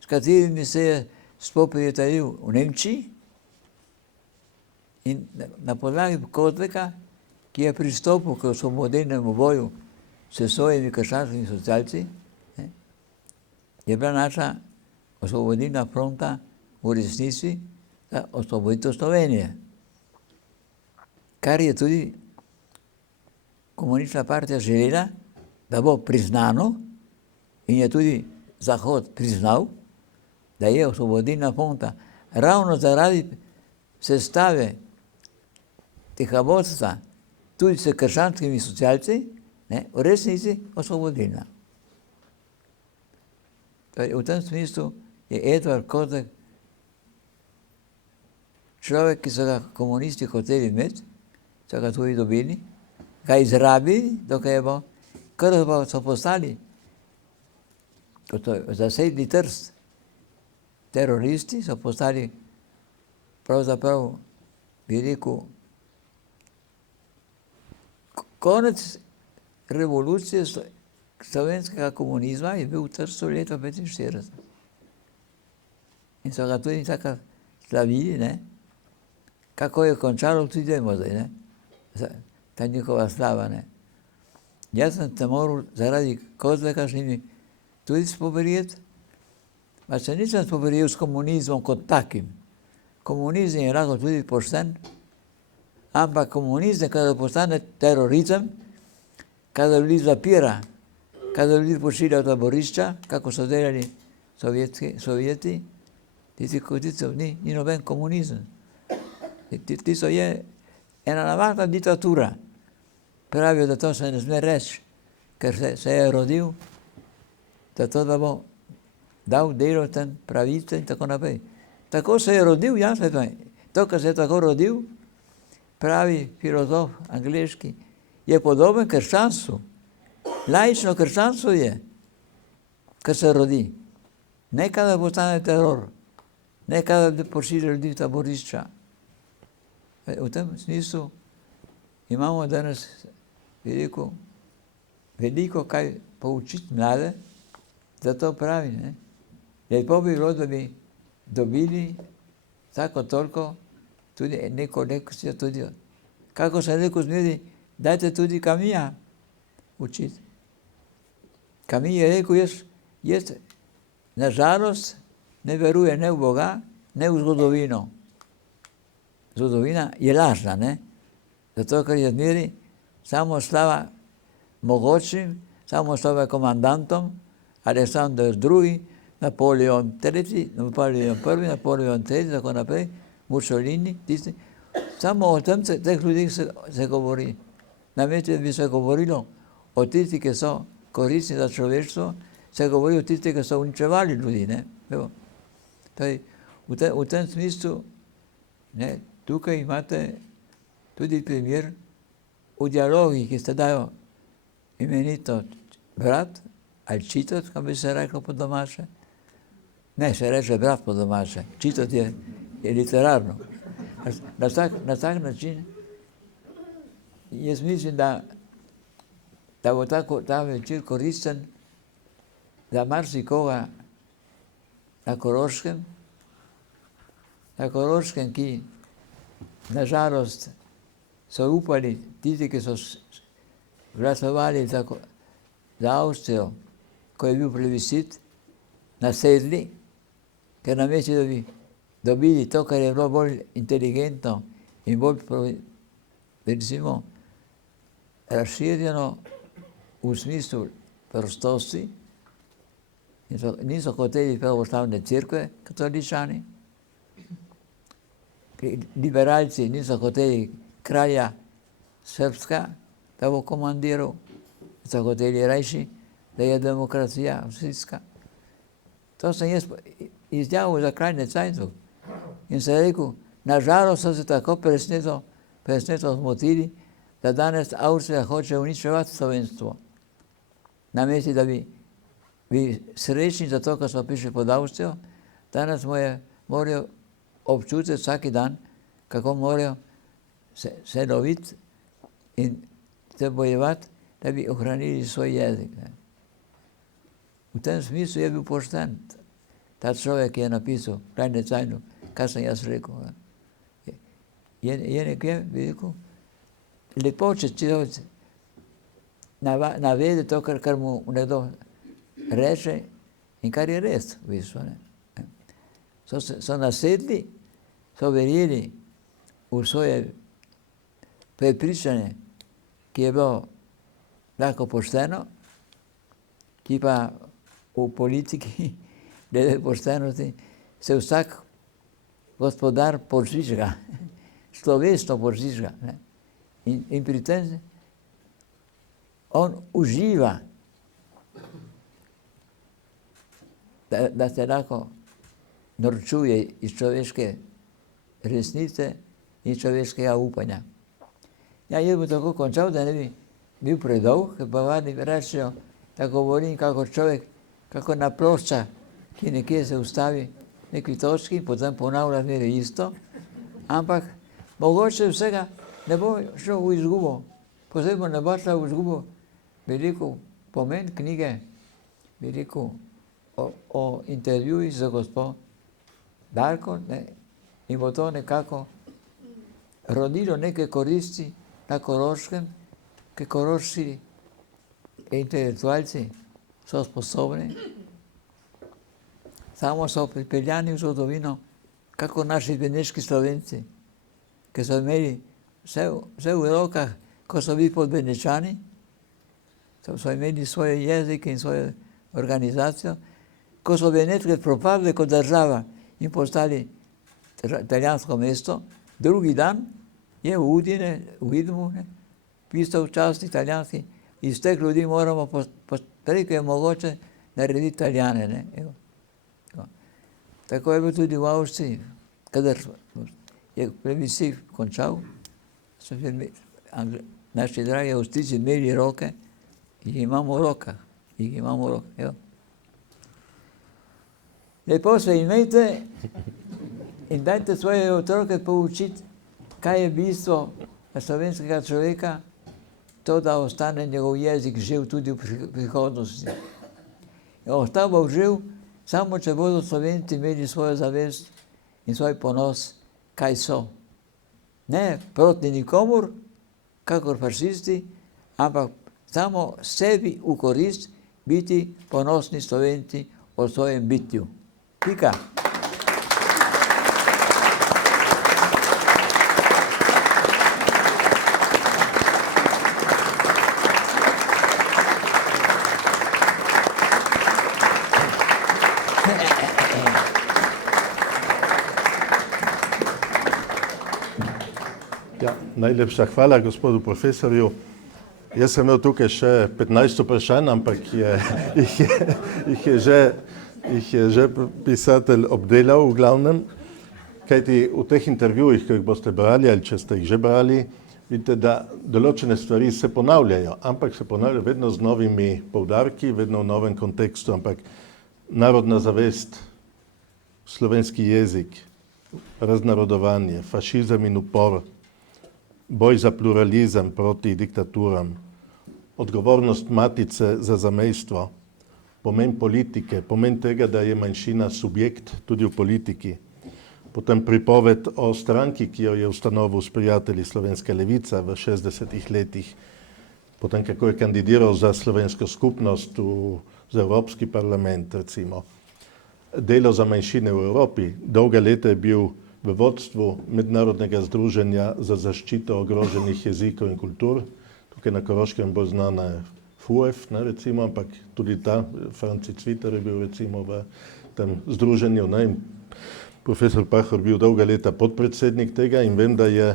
s katerimi se je spoprijateljil v Nemčiji in na podlagi Kozbeka, ki je pristopil k osvobodilnemu boju s svojimi krščanskimi socialci, je bila naša osvobodilna fronta v resnici za osvoboditev Slovenije. Kar je tudi komunistična partija želela, da bo priznano in je tudi Zahod priznal, da je osvobodilna fronta ravno zaradi sestave tega vodstva tudi s krščanskimi socialci, v resnici osvobodilna. Torej, v tem smislu je Edvard Kozbek človek, ki so ga komunisti hoteli imeti, so ga tudi dobili, ga izrabili, dokaj je bo, ker so postali, kot so zasedli Trst, teroristi so postali pravzaprav, bi rekel, konec revolucije slovenskega komunizma je bil v Trstu leta 1945. In so ga tudi tako slavili, kako je končalo, tudi vemo zdaj, ta njihova slava. Jaz sem se moral zaradi Kozbeka z njimi tudi spoprijeti, pa se nisem spoprijel s komunizmom kot takim. Komunizem je lahko tudi pošten, ampak komunizem, kada postane terorizem, kada ljudi zapira, kada ljudi pošilja v taborišča, kako so delali Sovjeti, tisto ni noben komunizem. Tisto je ena navadna diktatura. Pravijo, da to se ne sme reči, ker se je rodil, zato da bo dal delovcem pravice in tako naprej. Tako se je rodil, jasno, to, kar se je tako rodil, pravi filozof angleški, je podoben krščanstvu. Laično krščanstvo je, kar se rodi. Ne kada postane teror, ne kada pošilja ljudi v taborišča. V tem smislu imamo danes, bi rekel, veliko kaj poučiti mlade, zato pravi, lepo bi bilo, da bi dobili vsako toliko tudi neko lekcijo tudi. Kako se rekel zmeri, dajte tudi Camilla učiti. Camille je rekel, jaz nažalost ne veruje ne v Boga, ne v zgodovino. Zgodovina je lažna, zato ker je zmeri samo slava mogočnim, samo slava komandantom, Aleksandar II, Napoleon III, Napoleon I, Napoleon III, tako naprej, Mussolini, tisti. Samo o tem teh ljudeh se govori. Namesto da bi se govorilo o tistih, ki so koristni za človeštvo, se govori o tistih, ki so uničevali ljudi. V tem smislu, tukaj imate tudi primer v dialogih, ki se dajo imenito brat ali čitat, kam bi se reklo po domače. Ne, se reče brat po domače, čitat je literarno. Na tak način jaz mislim, da bo ta večer koristen za marsikoga na Koroškem, ki nažalost so upali, tisti, ki so glasovali za Avstrijo, ko je bil plebiscit, nasedli, ker namesto, da bi dobili to, kar je bilo bolj inteligentno in bolj, recimo, razširjeno v smislu prostosti Niso hoteli pravoslavne cerkve, katoličani. Liberalci niso hoteli kralja Srpska, da bo komandiral. So hoteli rajši, da je demokracija vsitska. To sem jaz izjavil za Kleine Zeitung. In sem rekel, nažalost so se tako presneto zmotili, da danes Avstrija hoče uničevati slovenstvo. Namesto da bi srečni zato, ko smo prišli pod Avstrijo, danes morajo občutiti vsak dan, kako morajo se loviti in se bojevati, da bi ohranili svoj jezik. V tem smislu je bil pošten ta človek, ki je napisal Kleine Zeitung, kar sem jaz rekel. Je nekje, bi rekel, lepo, če človek navede to, kar mu nekdo reče in kar je res, v bistvu. So nasedli, so verjeli v svoje prepričanje, ki je bilo lahko pošteno, ki pa v politiki, glede poštenosti, se vsak gospodar požvižga, slovesno požvižga. In pri tem on uživa, da se lahko norčuje iz človeške resnice in človeškega upanja. Ja, jaz bi tako končal, da ne bi bil predolg, ker pa vadi rečejo, da govorim kako človek, kako na plošča, ki nekje se ustavi v neki točki, potem ponavlja zmeraj isto, ampak mogoče vsega ne bo šel v izgubo, posebno ne bo šel v izgubo, bi rekel, pomen knjige, bi rekel, o intervjujih z gospod Darko, in bo to nekako rodilo neke koristi na Koroškem, ker koroški intelektualci so sposobni, samo so pripeljani v zgodovino, kako naši beneški Slovenci, ki so imeli vse v rokah, ko so bili pod Benečani, so imeli svoje jezike in svojo organizacijo, ko so Benetke propadle kot država in postali italijansko mesto, drugi dan je v Udine, v Vidmu, pisal čast italijanski, iz teh ljudi moramo preko je mogoče narediti Italijane. Tako je bil tudi v Avstriji, kadar je plebiscit končal, so naši dragi Avstrijci imeli roke, jih imamo v rokah, evo. Lepo se imejte in dajte svoje otroke poučiti, kaj je bistvo slovenskega človeka, to, da ostane njegov jezik živ tudi v prihodnosti. Ostal bo živ, samo če bodo Slovenci imeli svojo zavest in svoj ponos, kaj so. Ne proti nikomur, kakor fašisti, ampak samo sebi v korist biti ponosni Slovenci o svojem bitju. Pika. Ja, najlepša hvala gospodu profesorju. Jaz sem imel tukaj še 15 vprašanj, ampak jih je že pisatelj obdelal v glavnem. Kajti v teh intervjujih, ki jih boste brali ali če ste jih že brali, vidite, da določene stvari se ponavljajo, ampak se ponavljajo vedno z novimi poudarki, vedno v novem kontekstu, ampak narodna zavest, slovenski jezik, raznarodovanje, fašizem in upor, boj za pluralizem proti diktaturam, odgovornost matice za zamejstvo, pomen politike, pomen tega, da je manjšina subjekt tudi v politiki, potem pripoved o stranki, ki jo je ustanovil s prijatelji Slovenska levica v 60-ih letih, potem kako je kandidiral za slovensko skupnost za Evropski parlament, recimo. Delo za manjšine v Evropi, dolga leta je bil v vodstvu Mednarodnega združenja za zaščito ogroženih jezikov in kultur. Tukaj na Koroškem bolj znana je FUEF, ne, recimo, ampak tudi ta, Franci Cviter je bil recimo v tem združenju, ne, in profesor Pahor bil dolga leta podpredsednik tega in vem, da je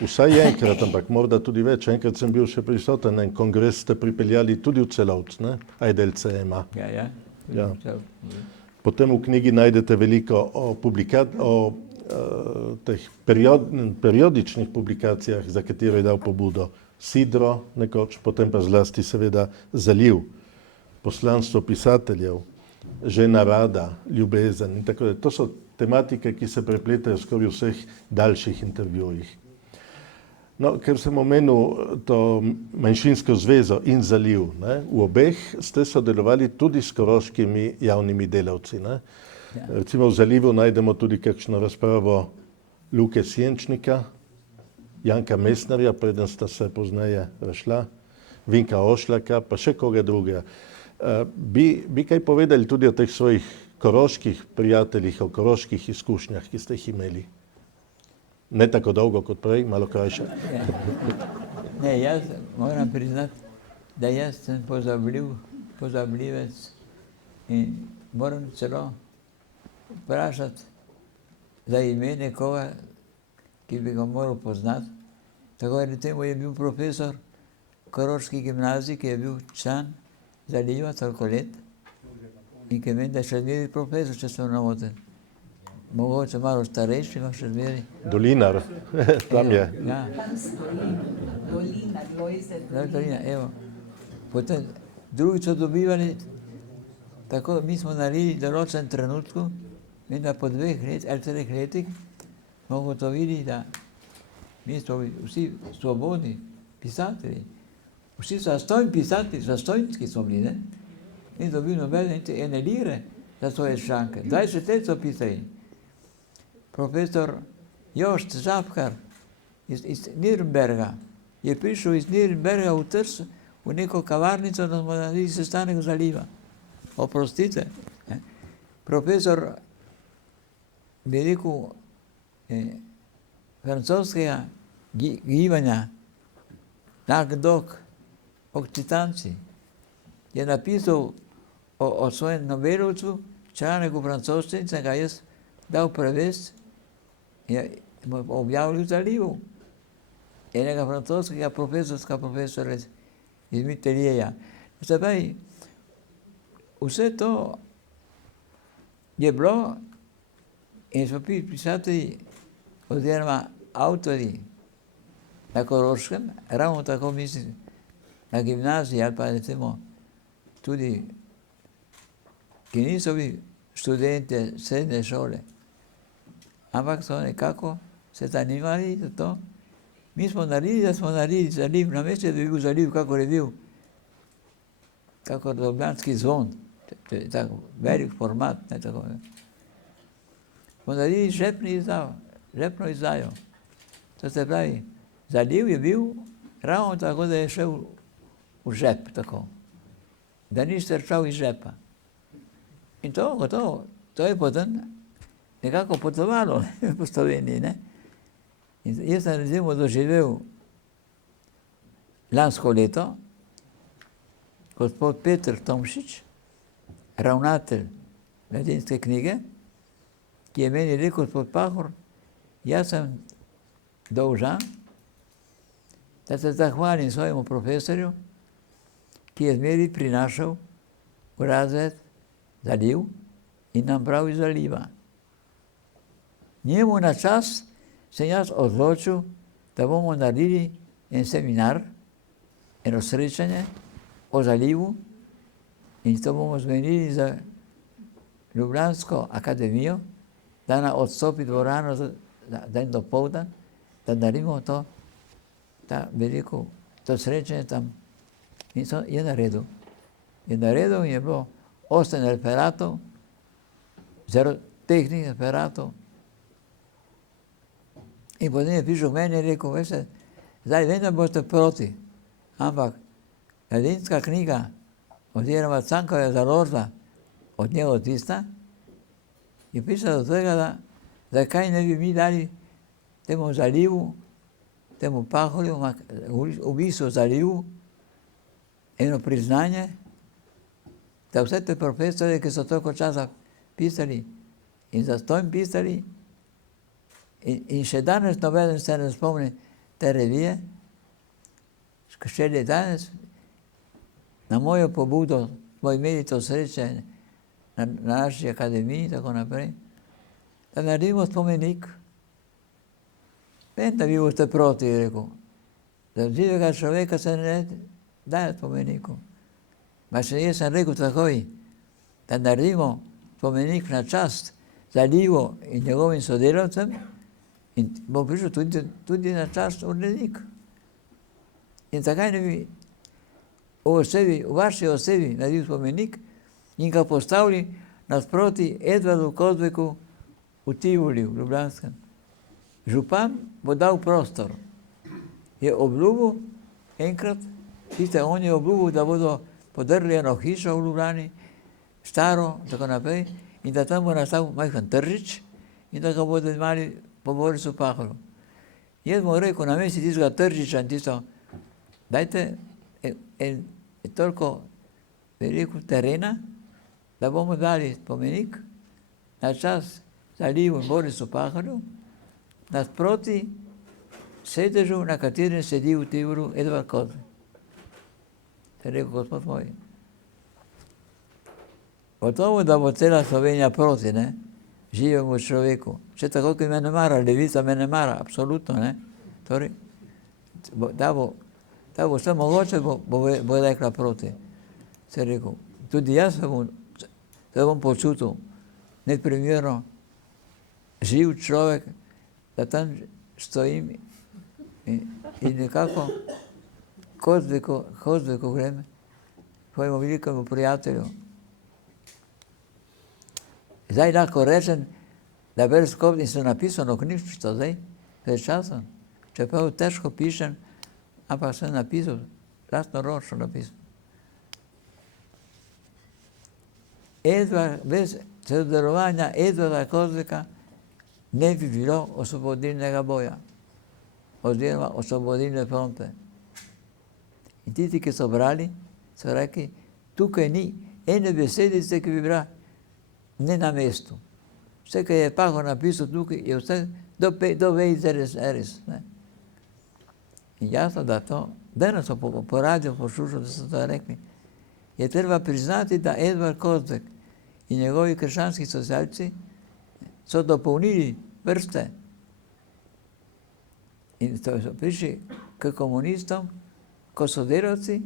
vsaj enkrat, ampak morda tudi več, enkrat sem bil še prisoten, en kongres ste pripeljali tudi v Celovc, ne, AIDLCM-a. Ja. Ja. Potem v knjigi najdete veliko o teh periodičnih publikacijah, za katere je dal pobudo Sidro nekoč, potem pa zlasti seveda Zaliv, poslanstvo pisateljev, Žena rada, ljubezen in tako dalje. To so tematike, ki se prepletajo skoraj v vseh daljših intervjujih. No, ker sem omenil to manjšinsko zvezo in Zaliv, ne, v obeh ste sodelovali tudi s koroškimi javnimi delavci, ne. Ja. Recimo v Zalivu najdemo tudi kakšno razpravo Luke Sjenčnika, Janka Mesnerja, preden sta se pozneje razšla, Vinka Ošljaka, pa še koga drugega. Bi kaj povedali tudi o teh svojih koroških prijateljih, o koroških izkušnjah, ki ste jih imeli? Ne tako dolgo kot prej, malo krajše. Ja. Ne, jaz moram priznati, da jaz sem pozabljivec in moram celo vprašati za ime nekoga, ki bi ga moral poznati. Tako recimo je bil profesor Koroški gimnazij, ki je bil član Zaliva toliko let in ki vem, da je še zmeri profesor, če sem namoten. Mogoče malo starejši, ima še zmeri. Dolinar, tam je. Ja. Tam stoji Dolina, Lojze Dolina, evo. Potem drugi so dobivali, tako mi smo naredili določen trenutku, in da po 2 ali 3 letih smo ugotovili, da mi smo vsi svobodni pisatelji, vsi zastojni pisatelji, zastojnski smo bili, ne? Ni dobil nobene niti ene lire za svoje članke. 20 let so pisali. Profesor Jošt Žabkar iz Nürnberga je prišel iz Nürnberga v Trst v neko kavarnico, da smo naredili sestanek Zaliva. Oprostite. Profesor, bi rekel, francoskega gibanja Languedoc, Okcitanci, je napisal o svojem Nobelovcu članek v francoščini, sem ga jaz dal prevesti, je objavil v Zalivu. Enega francoskega profesora iz Mitterjeja. Se pravi, vse to je bilo in so pisatelji oziroma avtorji na Koroškem, ravno tako mislim, na gimnaziji ali pa recimo tudi, ki niso bili študente srednje šole, ampak so nekako se zanimali za to. Mi smo naredili, da smo naredili Zaliv, namesto da bi bil Zaliv, kakor je bil, kakor Ljubljanski zvon, to je tako velik format, ne tako. Smo naredili žepno izdajo. To se pravi, Zaliv je bil ravno tako, da je šel v žep, tako. Da ni strčal iz žepa. In to, gotovo, to je potem nekako potovalo po Sloveniji, ne. In jaz sem recimo doživel lansko leto, gospod Peter Tomšič, ravnatelj Mladinske knjige, ki je meni rekel, gospod Pahor, jaz sem dolžan, da se zahvalim svojemu profesorju, ki je zmeri prinašal v razred Zaliv in nam bral iz Zaliva. Njemu na čas sem jaz odločil, da bomo naredili en seminar, eno srečanje o Zalivu in to bomo zmenili za Ljubljansko akademijo, da nam odstopi dvorano za dan dopoldan, da naredimo to, to srečanje tam. In to je naredil. Je naredil in je bilo 8 referatov, 0 tehničnih referatov. In potem je prišel k meni in rekel, veste, zdaj vem, da boste proti, ampak Mladinska knjiga oziroma Cankarjeva založba od nje odvisna, je prišla do tega, da zakaj ne bi mi dali temu Zalivu, temu Pahorju, v bistvu Zalivu, eno priznanje, da vse te profesore, ki so toliko časa pisali in zastonj pisali, in še danes nobeden se ne spomni te revije, še danes, na mojo pobudo smo imeli to sreče na naši akademiji in tako naprej, da naredimo spomenik. Vem, da vi boste proti, rekel. Za živega človeka se ne daje spomeniku. Pa še jaz sem rekel takoj, da naredimo spomenik na čast Zalivu in njegovim sodelavcem in bo prišel tudi na čast urednik. In zakaj ne bi v vaši osebi naredil spomenik in ga postavili nasproti Edvardu Kozbeku v Tivoli, v Ljubljanskem. Župan bo dal prostor. Je obljubil enkrat, on je obljubil, da bodo podrli eno hišo v Ljubljani, staro, tako naprej, in da tam bo nastal majhen tržič in da ga bodo imeli po Borisu Pahorju. Jaz bom rekel, na mesti tistega tržiča in tisto, dajte toliko veliko terena, da bomo dali spomenik na čas Zalivu in Borisu Pahorju, nasproti sedežu, na katerem sedi v Tivolu Edvard Kozbek. Je rekel, gospod moj. Gotovo, da bo cela Slovenija proti, ne? Živemu človeku. Še tako, ki me ne mara, levica me ne mara, absolutno, ne? Torej, da bo vse mogoče, bo rekla proti. Se je rekel. Tudi jaz se bom počutil neprimerno živ človek, da tam stojim in nekako Kozbeku grem, svojemu velikemu prijatelju. Zdaj lahko rečem, da brez Kozbek sem napisal knjižnico zdaj, pred časom. Čeprav težko pišem, ampak sem napisal, lastnoročno napisal. Bez sodelovanja Edvarda Kozbeka ne bi bilo osvobodilnega boja oziroma osvobodilne fronte. In tisti, ki so brali, so rekli, tukaj ni ene besedice, ki bi bila ne na mestu. Vse, kar je Pahor napisal tukaj, je vse do vejce res. In jasno, da to, danes so po radiju poslušali, da so to rekli, je treba priznati, da Edvard Kozbek in njegovi krščanski socialci so dopolnili vrste. In so prišli k komunistom, ko so delavci,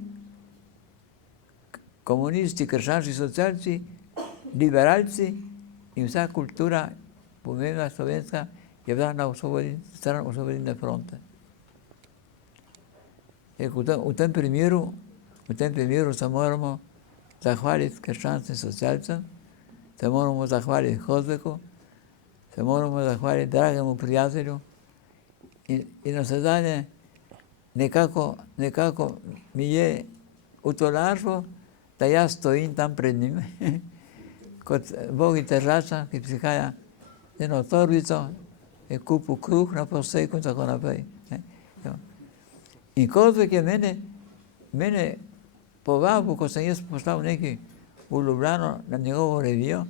komunisti, krščanski socialci, liberalci in vsa kultura, pomembna slovenska, je bila na stran osvobodilne fronte. V tem primeru se moramo zahvaliti krščanskim socialcem, se moramo zahvaliti Kozbeku, se moramo zahvaliti dragemu prijatelju in navsezadnje nekako mi je utolažbo, da jaz stojim tam pred njim, kot Bogi Teržačan, ki prihaja z eno torbico, je kupil kruh na poseku in tako naprej. In Kozbek je mene povabil, ko sem jaz poslal nekaj v Ljubljano na njegovo revijo,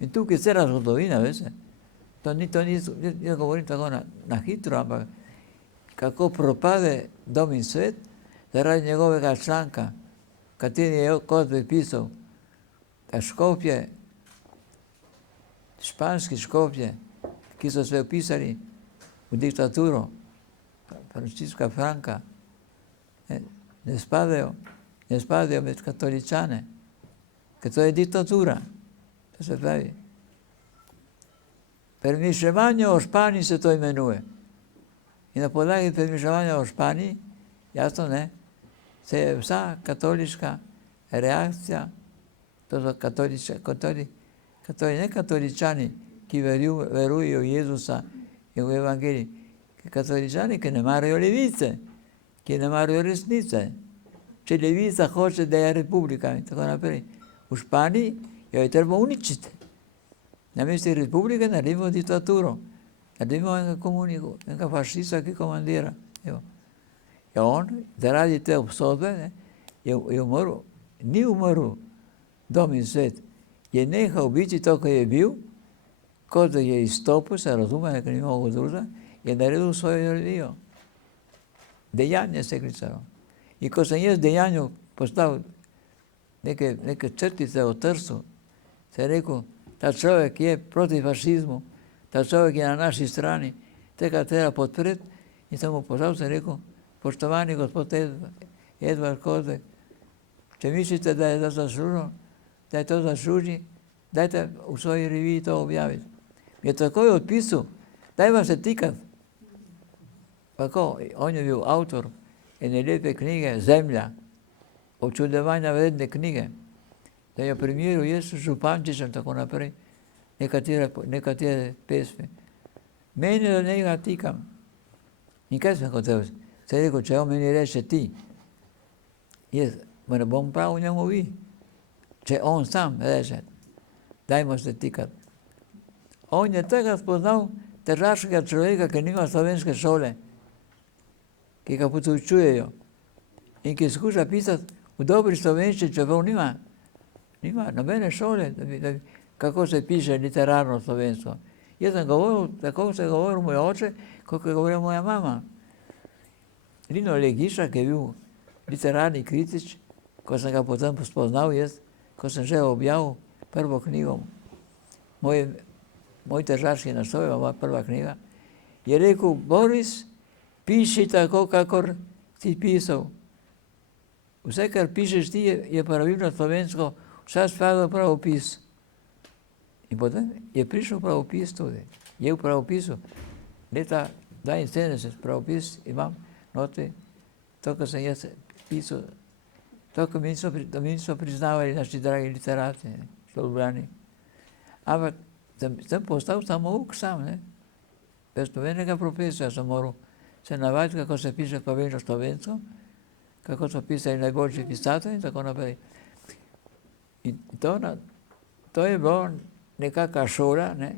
in tukaj je cela zgodovina, veste. To ni, jaz govorim tako na hitro, ampak kako propade Dom in svet zaradi njegovega članka, kateri je Kozbek pisal, da Škofje, španski Škofje, ki so se vpisali v diktaturo Frančiska Franka, ne spadajo med katoličane, ker to je diktatura. To se pravi. Premišljevanje o Španiji se to imenuje. In na podlagi premišljevanja o Španiji, jasno ne, se je vsa katoliška reakcija, to so ne katoličani, ki verujejo v Jezusa in v evangelij, katoličani, ki ne marajo levice, ki ne marajo resnice. Če levica hoče, da je republika in tako naprej. V Španiji jo je treba uničiti. Namesto republike naredimo diktaturo. Naredimo enega fašista, ki komandira. Ja, on zaradi te obsodbe je umrl, ni umrl dom in svet, je nehal biti to, kar je bil, kot da je izstopil, se razume, ker ni mogel drugega, je naredil svojo revijo. Dejanje se je klicalo. In ko sem jaz dejanju postavil neke črtice o Trstu, se je rekel, ta človek je proti fašizmu, ta človek je na naši strani, tega treba podpreti, in sem mu poslal, sem rekel, poštovani gospod Edvard Kozek, če mislite, da je zaslužno, da je to zasluži, dajte v svoji reviji to objaviti. Mi je takoj odpisal, daj vam se tikati. Kako? On je bil avtor ene lepe knjige Zemlja, občudovanja vredne knjige, da je primeril jaz s Župančičem, tako naprej, nekatere pesmi. Meni da njega tikam. In kaj sem hotel? Se je rekel, če on meni reče ti, jaz ne bom prav njemu vi. Če on sam reče, dajmo se tikati. On je tega spoznal tržaškega človeka, ki nima slovenske šole, ki ga potujčujejo in ki skuša pisati v dobri slovenščini, čeprav nima nobene šole, kako se piše literarno slovensko. Jaz sem govoril, tako se je govoril moj oče, kako je govorila moja mama. Lino Legiša, ki je bil literarni kritič, ko sem ga potem spoznal jaz, ko sem že objavil prvo knjigo, moj tržaški naslov, moja prva knjiga, je rekel, Boris, piši tako, kakor si pisal. Vse, kar pišeš ti, je pravilno slovensko, vsa spada v pravopis. In potem je prišel pravopis tudi. Je v pravopisu. Leta 72 pravopis imam noti, to, kar sem jaz pisal, to, kar mi niso priznavali naši dragi literati, Ljubljani. Ampak sem postal samouk sam, ne. Bez nobenega profesora sem moral se navaditi, kako se piše pravilno slovensko, kako so pisali najboljši pisatelji in tako naprej. In to je bilo nekakva šola, ne,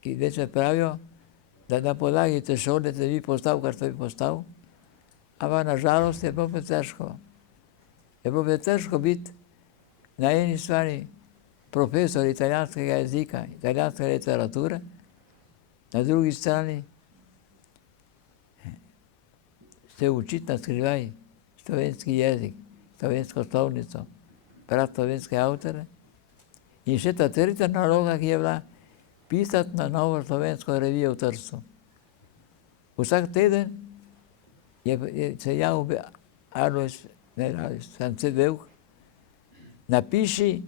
ki več pravijo, da na podlagi te šole te vi postal, kar ste vi postal, ampak nažalost je bilo pretežko. Je bilo pretežko biti na eni strani profesor italijanskega jezika, italijanske literature, na drugi strani se učiti na skrivaj slovenski jezik, slovensko slovnico, brati slovenske avtore. In še ta tretja naloga, ki je bila, pisati na novo slovensko revijo v Trstu. Vsak teden se javil Alojz Sancevevk, napiši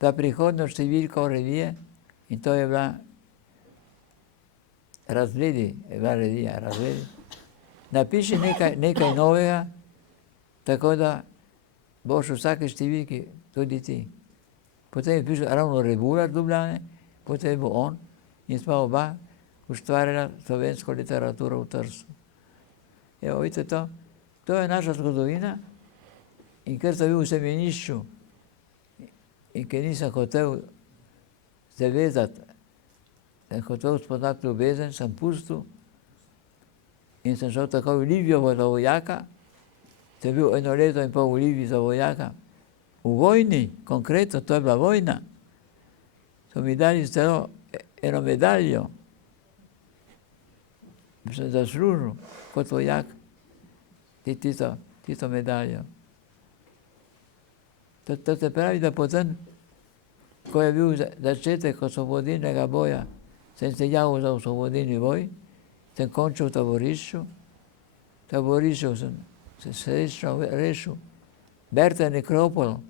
za prihodnjo številko revije, in to je bila Razgledi, napiši nekaj novega, tako da boš v vsaki številki tudi ti. Potem je prišel ravno Rebular Ljubljane, potem je bil on in sva oba ustvarjala slovensko literaturo v Trstu. Evo, vidite to? To je naša zgodovina, in ker sem bil v semenišču in ker nisem hotel se vezati, sem hotel spoznati ljubezen, sem pustil in sem šel tako v Livijo za vojaka, sem bil 1 leto in pol v Liviji za vojaka. V vojni, konkretno, to je bila vojna, so mi dali celo eno medaljo, sem zaslužil kot vojak tisto medaljo. To se pravi, da potem, ko je bil začetek osvobodilnega boja, sem se javil za osvobodilni boj, sem končal v taborišču. V taborišču sem se srečno rešil. Berite Nekropolo.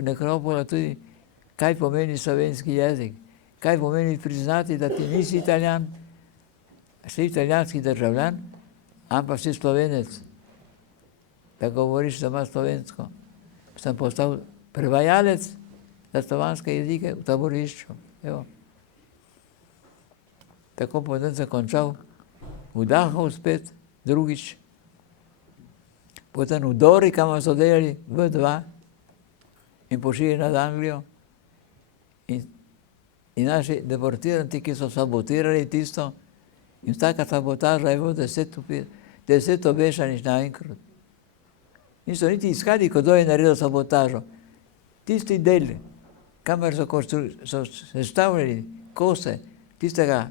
Nekropola tudi, kaj pomeni slovenski jezik, kaj pomeni priznati, da ti nisi Italijan, si italijanski državljan, ampak si Slovenec, da govoriš doma slovensko. Sem postal prevajalec za slovanske jezike v taborišču. Evo. Tako potem sem končal v Dachau spet, drugič. Potem v Dori, kamor so delali V2 in pošili nad Anglijo. In naši deportiranti, ki so sabotirali tisto, in vsaka sabotaža je bilo 10 obešanih naenkrat. Niso niti iskali, kdo je naredil sabotažo. Tisti del, kamor so sestavljali kose tistega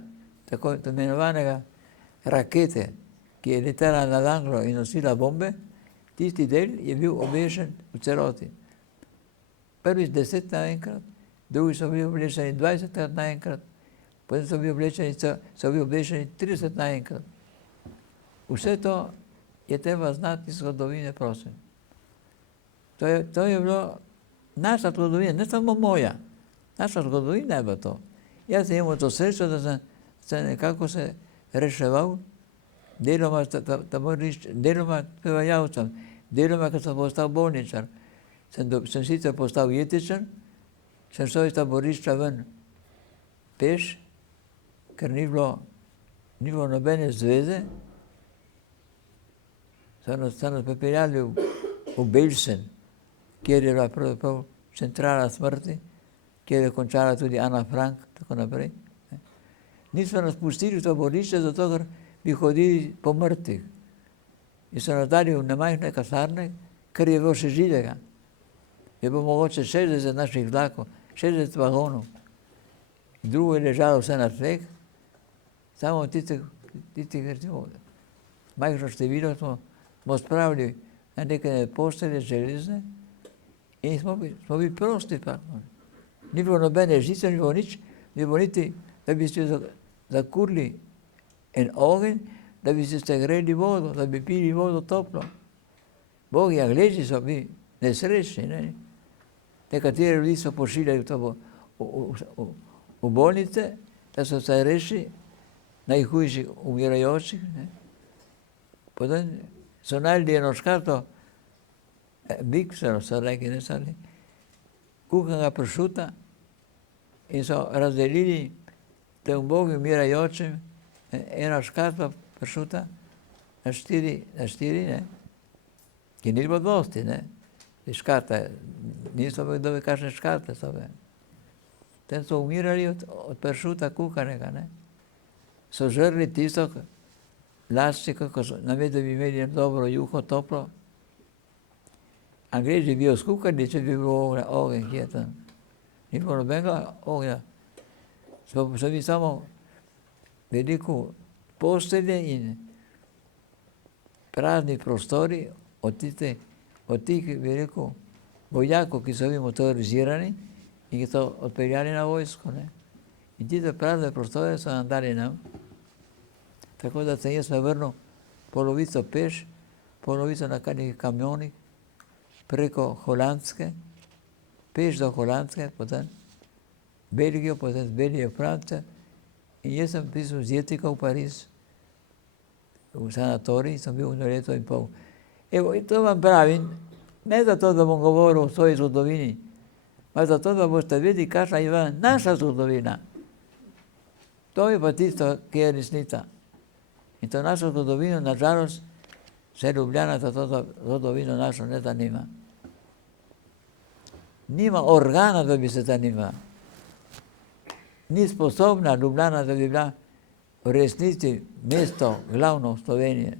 tako imenovanega rakete, ki je letela nad Anglijo in nosila bombe, tisti del je bil obešen v celoti. Prvi 10 naenkrat, drugi so bili oblečeni 20 naenkrat, potem so bili obešeni 30 naenkrat. Vse to je treba znati iz zgodovine, prosim. To je bilo naša zgodovina, ne samo moja. Naša zgodovina je bila to. Jaz sem imel to srečo, da sem se nekako reševal, deloma taborišče, deloma prevajalcem, deloma, ko sem postal bolničar. Sem sicer postal jetičar, sem šel iz taborišča ven peš, ker ni bilo nobene zveze. So nas pripeljali v Belsen, kjer je bila pravzaprav centrala smrti, kjer je končala tudi Ana Frank, tako naprej. Nismo nas pustili v taborišče, zato ker bi hodili po mrtvih. In so nas dali v nemajhne kasarne, ker je bilo še živega. Je bilo mogoče 60 naših vlakov, 60 vagonov. Drugo je ležalo vse na tleh, samo tistih recimo, majhno število smo spravili na neke postelje železne in smo bili prosti. Ni bilo nobene žice, ni bilo nič, ni bilo niti, da bi si zakurili en ogenj, da bi si segreli vodo, da bi pili vodo toplo. Bogi Angleži so bili nesrečni, ne? Nekateri ljudi so pošiljali v bolnice, da so se rešili najhujših umirajočih. Potem so najdli eno škatlo, biksero so rekli, ne sali, kuhanega pršuta in so razdelili tem ubogim umirajočim eno škatlo pršuta na štiri, ne, ki ni bilo dosti, ne. Škate, niso bili kdo ve kakšne škate so bile. Potem so umirali od pršuta kuhanega, ne. So žrli tisto lastiko, namesto bi imeli dobro juho, toplo. Angleži bi jo skuhali, če bi bilo ogenj, kje je tam. Ni bilo nobenega ognja. So bili samo veliko postelje in prazni prostori od tih veliko vojakov, ki so bili motorizirani in ki so odpeljali na vojsko. Ne? In tiste prazne prostore so nam dali nam. Tako da sem jaz vrnil polovico peš, polovico na kakšnih kamionih, preko Holandske, peš do Holandske, potem Belgijo, potem z Belgije v Francijo. In jaz sem prišel z jetika v Pariz, v sanatorij, sem bil 1 leto in pol. Evo, in to vam pravim, ne zato, da bom govoril o svoji zgodovini, ampak zato, da boste videli, kakšna je naša zgodovina. To je pa tisto, ki je resnica. In to našo zgodovino, nažalost, se Ljubljana za to zgodovino našo ne zanima. Nima organa, da bi se zanimala. Ni sposobna Ljubljana, da bi bila v resnici mesto glavno Slovenije.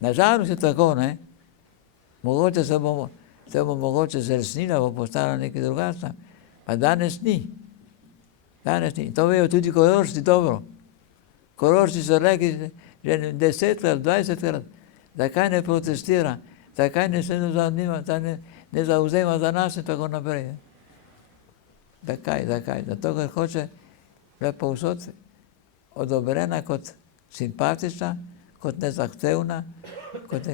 Nažalost je tako, ne? Mogoče se bo mogoče zresnila, bo postala nekaj drugačna, pa danes ni. Danes ni. To vejo tudi Korošci dobro. Korošci so rekli že 10-krat, 20-krat, zakaj ne protestira, zakaj ne se ne zauzema za nas in tako naprej. Zakaj? Zato, ker hoče bila povsod odobrena kot simpatična, kot nezahtevna, kot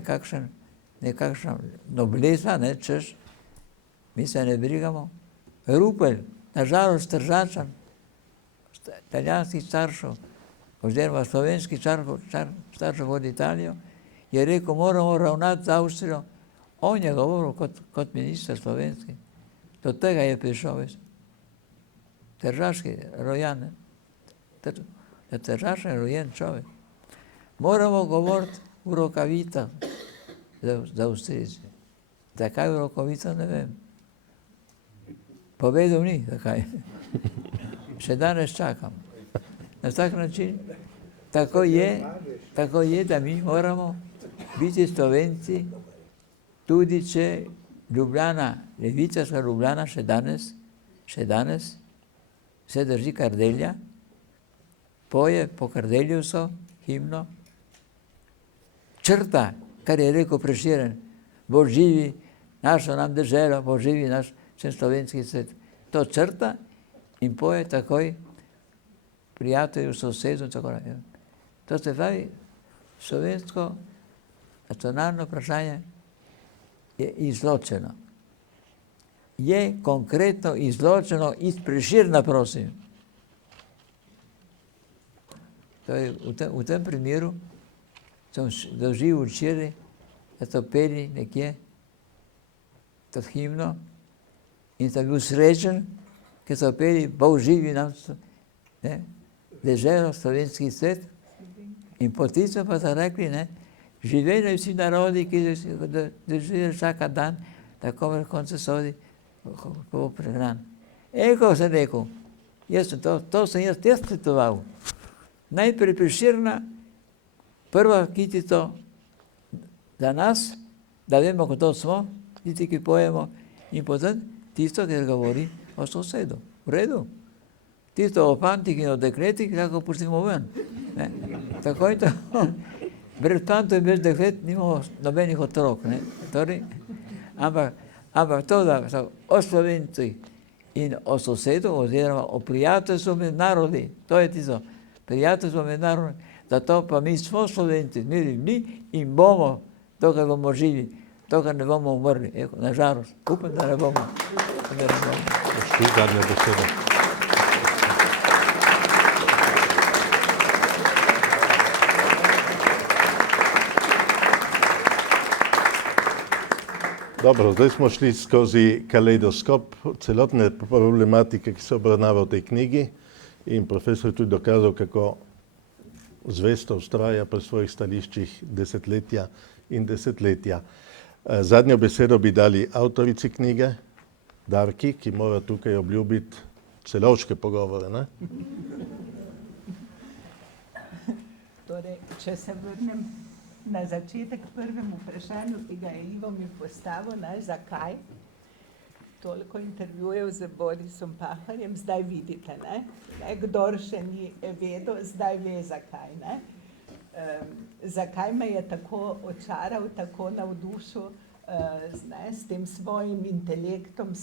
nekakšna noblesa, ne, češ, mi se ne brigamo. Rupel, nažalost Tržačan, italijanskih staršev, oziroma slovenskih staršev od Italijo, je rekel, moramo ravnati z Avstrijo. On je govoril kot minister slovenski. Do tega je prišel. Tržaški rojan. Tržaški rojen človek. Moramo govoriti v rokavicah za Avstrijce. Zakaj v rokavicah, ne vem. Povedal ni, zakaj. Še danes čakam. Na vsak način, tako je, da mi moramo biti Slovenci tudi če Ljubljana, levičarska Ljubljana še danes se drži Kardelja, poje po Kardelju so himno, črta, kar je rekel Prešeren, bo živi našo nam deželo, bo živi naš slovenski svet. To črta in poje takoj prijatelju, sosedu, tako naprej. To se pravi, slovensko nacionalno vprašanje je izločeno. Je konkretno izločeno iz Prešerna, prosim. To je v tem primeru sem doživel včeraj, da so peli nekje to himno in sem bil srečen, ker so peli Bog živi nam deželo, slovenski svet. In potem so pa so rekli, živeli vsi narodi, ki živijo vsaka dan, tako vrhom se sodi, ko bo prehran. Ko sem rekel, to sem jaz citoval. Najprej Prešerna, prva kitico za nas, da vemo, kdo smo, tisti, ki pojemo, in potem tisto, ki govori o sosedu. V redu. Tisto o fantih in o dekletih, lahko pustimo ven. Tako in tako. Brez fantov in brez deklet nimamo nobenih otrok. Torej, ampak to, da so o Slovencih in o sosedu, oziroma o prijateljstvu med narodi, to je tisto, prijateljstvo med narodi, zato pa mi smo Slovenci, mi in bomo, dokaj bomo živi, dokaj ne bomo umrli. Nažalost, upam, da ne bomo. Zadnja beseda. Dobro, zdaj smo šli skozi kaleidoskop celotne problematike, ki se obravnava v tej knjigi, in profesor je tudi dokazal, kako zvesto vztraja pri svojih stališčih desetletja in desetletja. Zadnjo besedo bi dali avtorici knjige, Darki, ki mora tukaj obljubiti celovške pogovore, ne? Torej, če se vrnem na začetek prvemu vprašanju, ki ga je Ivo mi postavil, zakaj toliko intervjujev z Borisom Pahorjem, zdaj vidite, kdor še ni vedel, zdaj ve zakaj, zakaj me je tako očaral, tako navdušil, s tem svojim intelektom,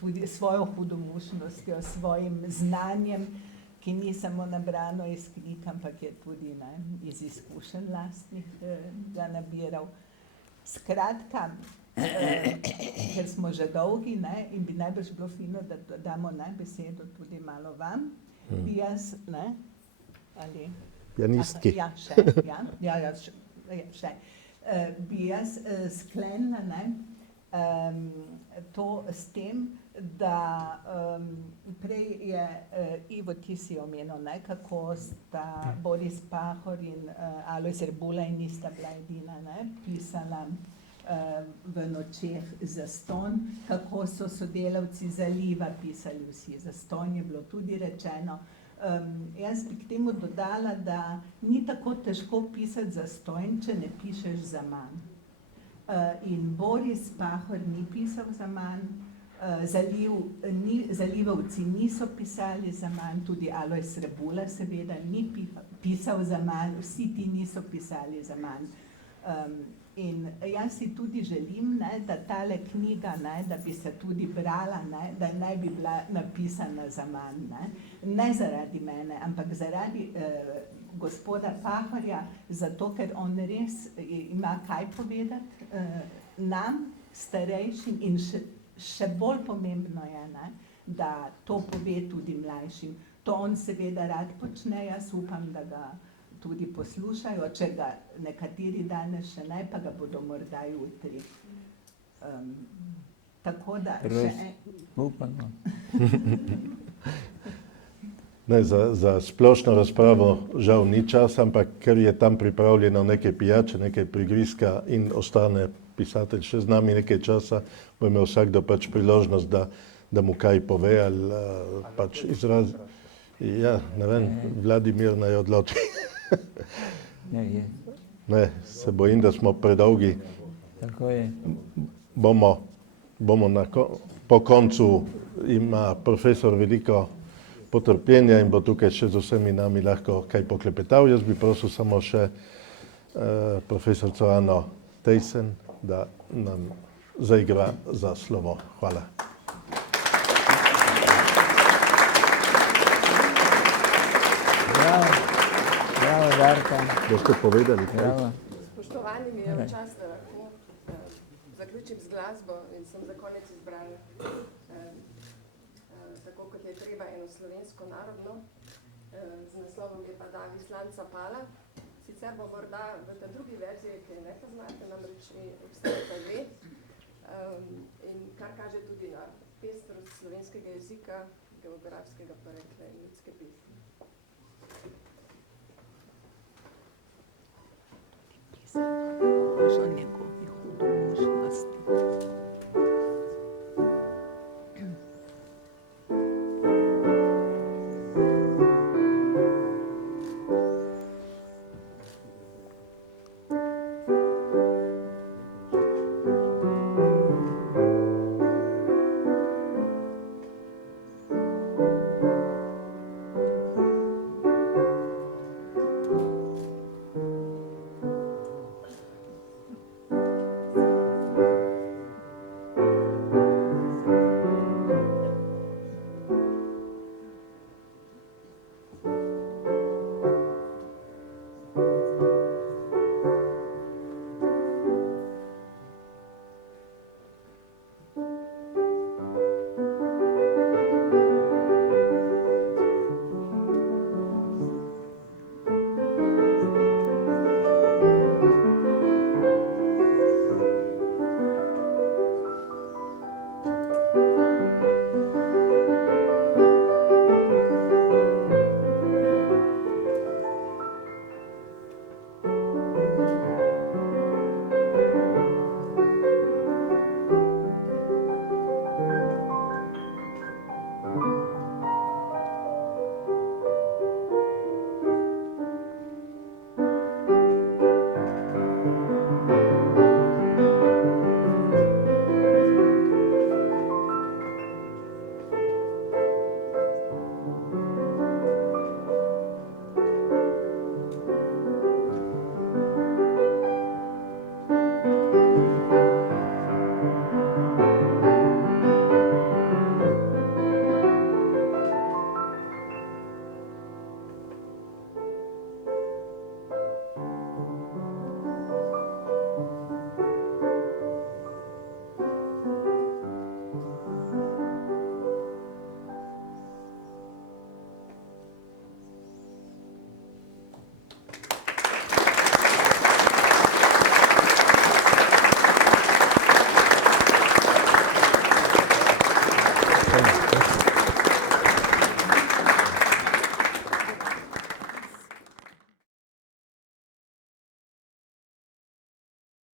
tudi svojo hudomušnostjo, svojim znanjem, ki ni samo nabrano iz knjig, ampak je tudi iz izkušenj lastnih ga nabiral. Skratka, ker smo že dolgi in bi najbrž bilo fino, da damo besedo tudi malo vam, bi jaz, ali... Pianistki. Ja, še. Bi jaz sklenila to s tem, da prej je, Ivo, ti si omenil, kako sta Boris Pahor in Alojz Rebula, in nista bila edina, pisala v Nočeh zastonj, kako so sodelavci Zaliva pisali vsi zastonj, je bilo tudi rečeno. Jaz bi k temu dodala, da ni tako težko pisati zastonj, če ne pišeš zaman. In Boris Pahor ni pisal zaman, Zalivovci niso pisali zaman, tudi Alojz Rebula seveda ni pisal zaman, vsi ti niso pisali zaman. In jaz si tudi želim, da tale knjiga, da bi se tudi brala, da naj bi bila napisana zaman. Ne zaradi mene, ampak zaradi gospoda Pahorja, zato ker on res ima kaj povedati nam, starejšim, in še bolj pomembno je, da to pove tudi mlajšim. To on seveda rad počne, jaz upam, da ga tudi poslušajo, če ga nekateri danes še ne, pa ga bodo morda jutri. Tako da še... Upamo. Za splošno razpravo žal ni čas, ampak ker je tam pripravljeno nekaj pijače, nekaj prigrizka in ostane pisatelj še z nami nekaj časa, bo imel vsakdo pač priložnost, da mu kaj pove ali pač izrazi. Ja, ne vem, Vladimir naj odloči. Ne, se bojim, da smo predolgi. Tako je. Bomo po koncu, ima profesor veliko potrpljenja in bo tukaj še z vsemi nami lahko kaj poklepetal. Jaz bi prosil samo še profesorico Ano Tejsen, da nam zaigra za slovo. Hvala. Bravo, Darka. Boste povedali kaj? Bravo. Spoštovani, mi je v čast, da lahko zaključim z glasbo in sem za konec izbrala tako, kot je treba, eno slovensko narodno, z naslovom je pa Davi slanca pala. Sicer bo morda v ta drugi verziji, ki je ne poznate, namreč obstajata dve, in kar kaže tudi na pestrost slovenskega jezika, geografskega porekla in ljudske pesmi. Za njegovih hudomušnih.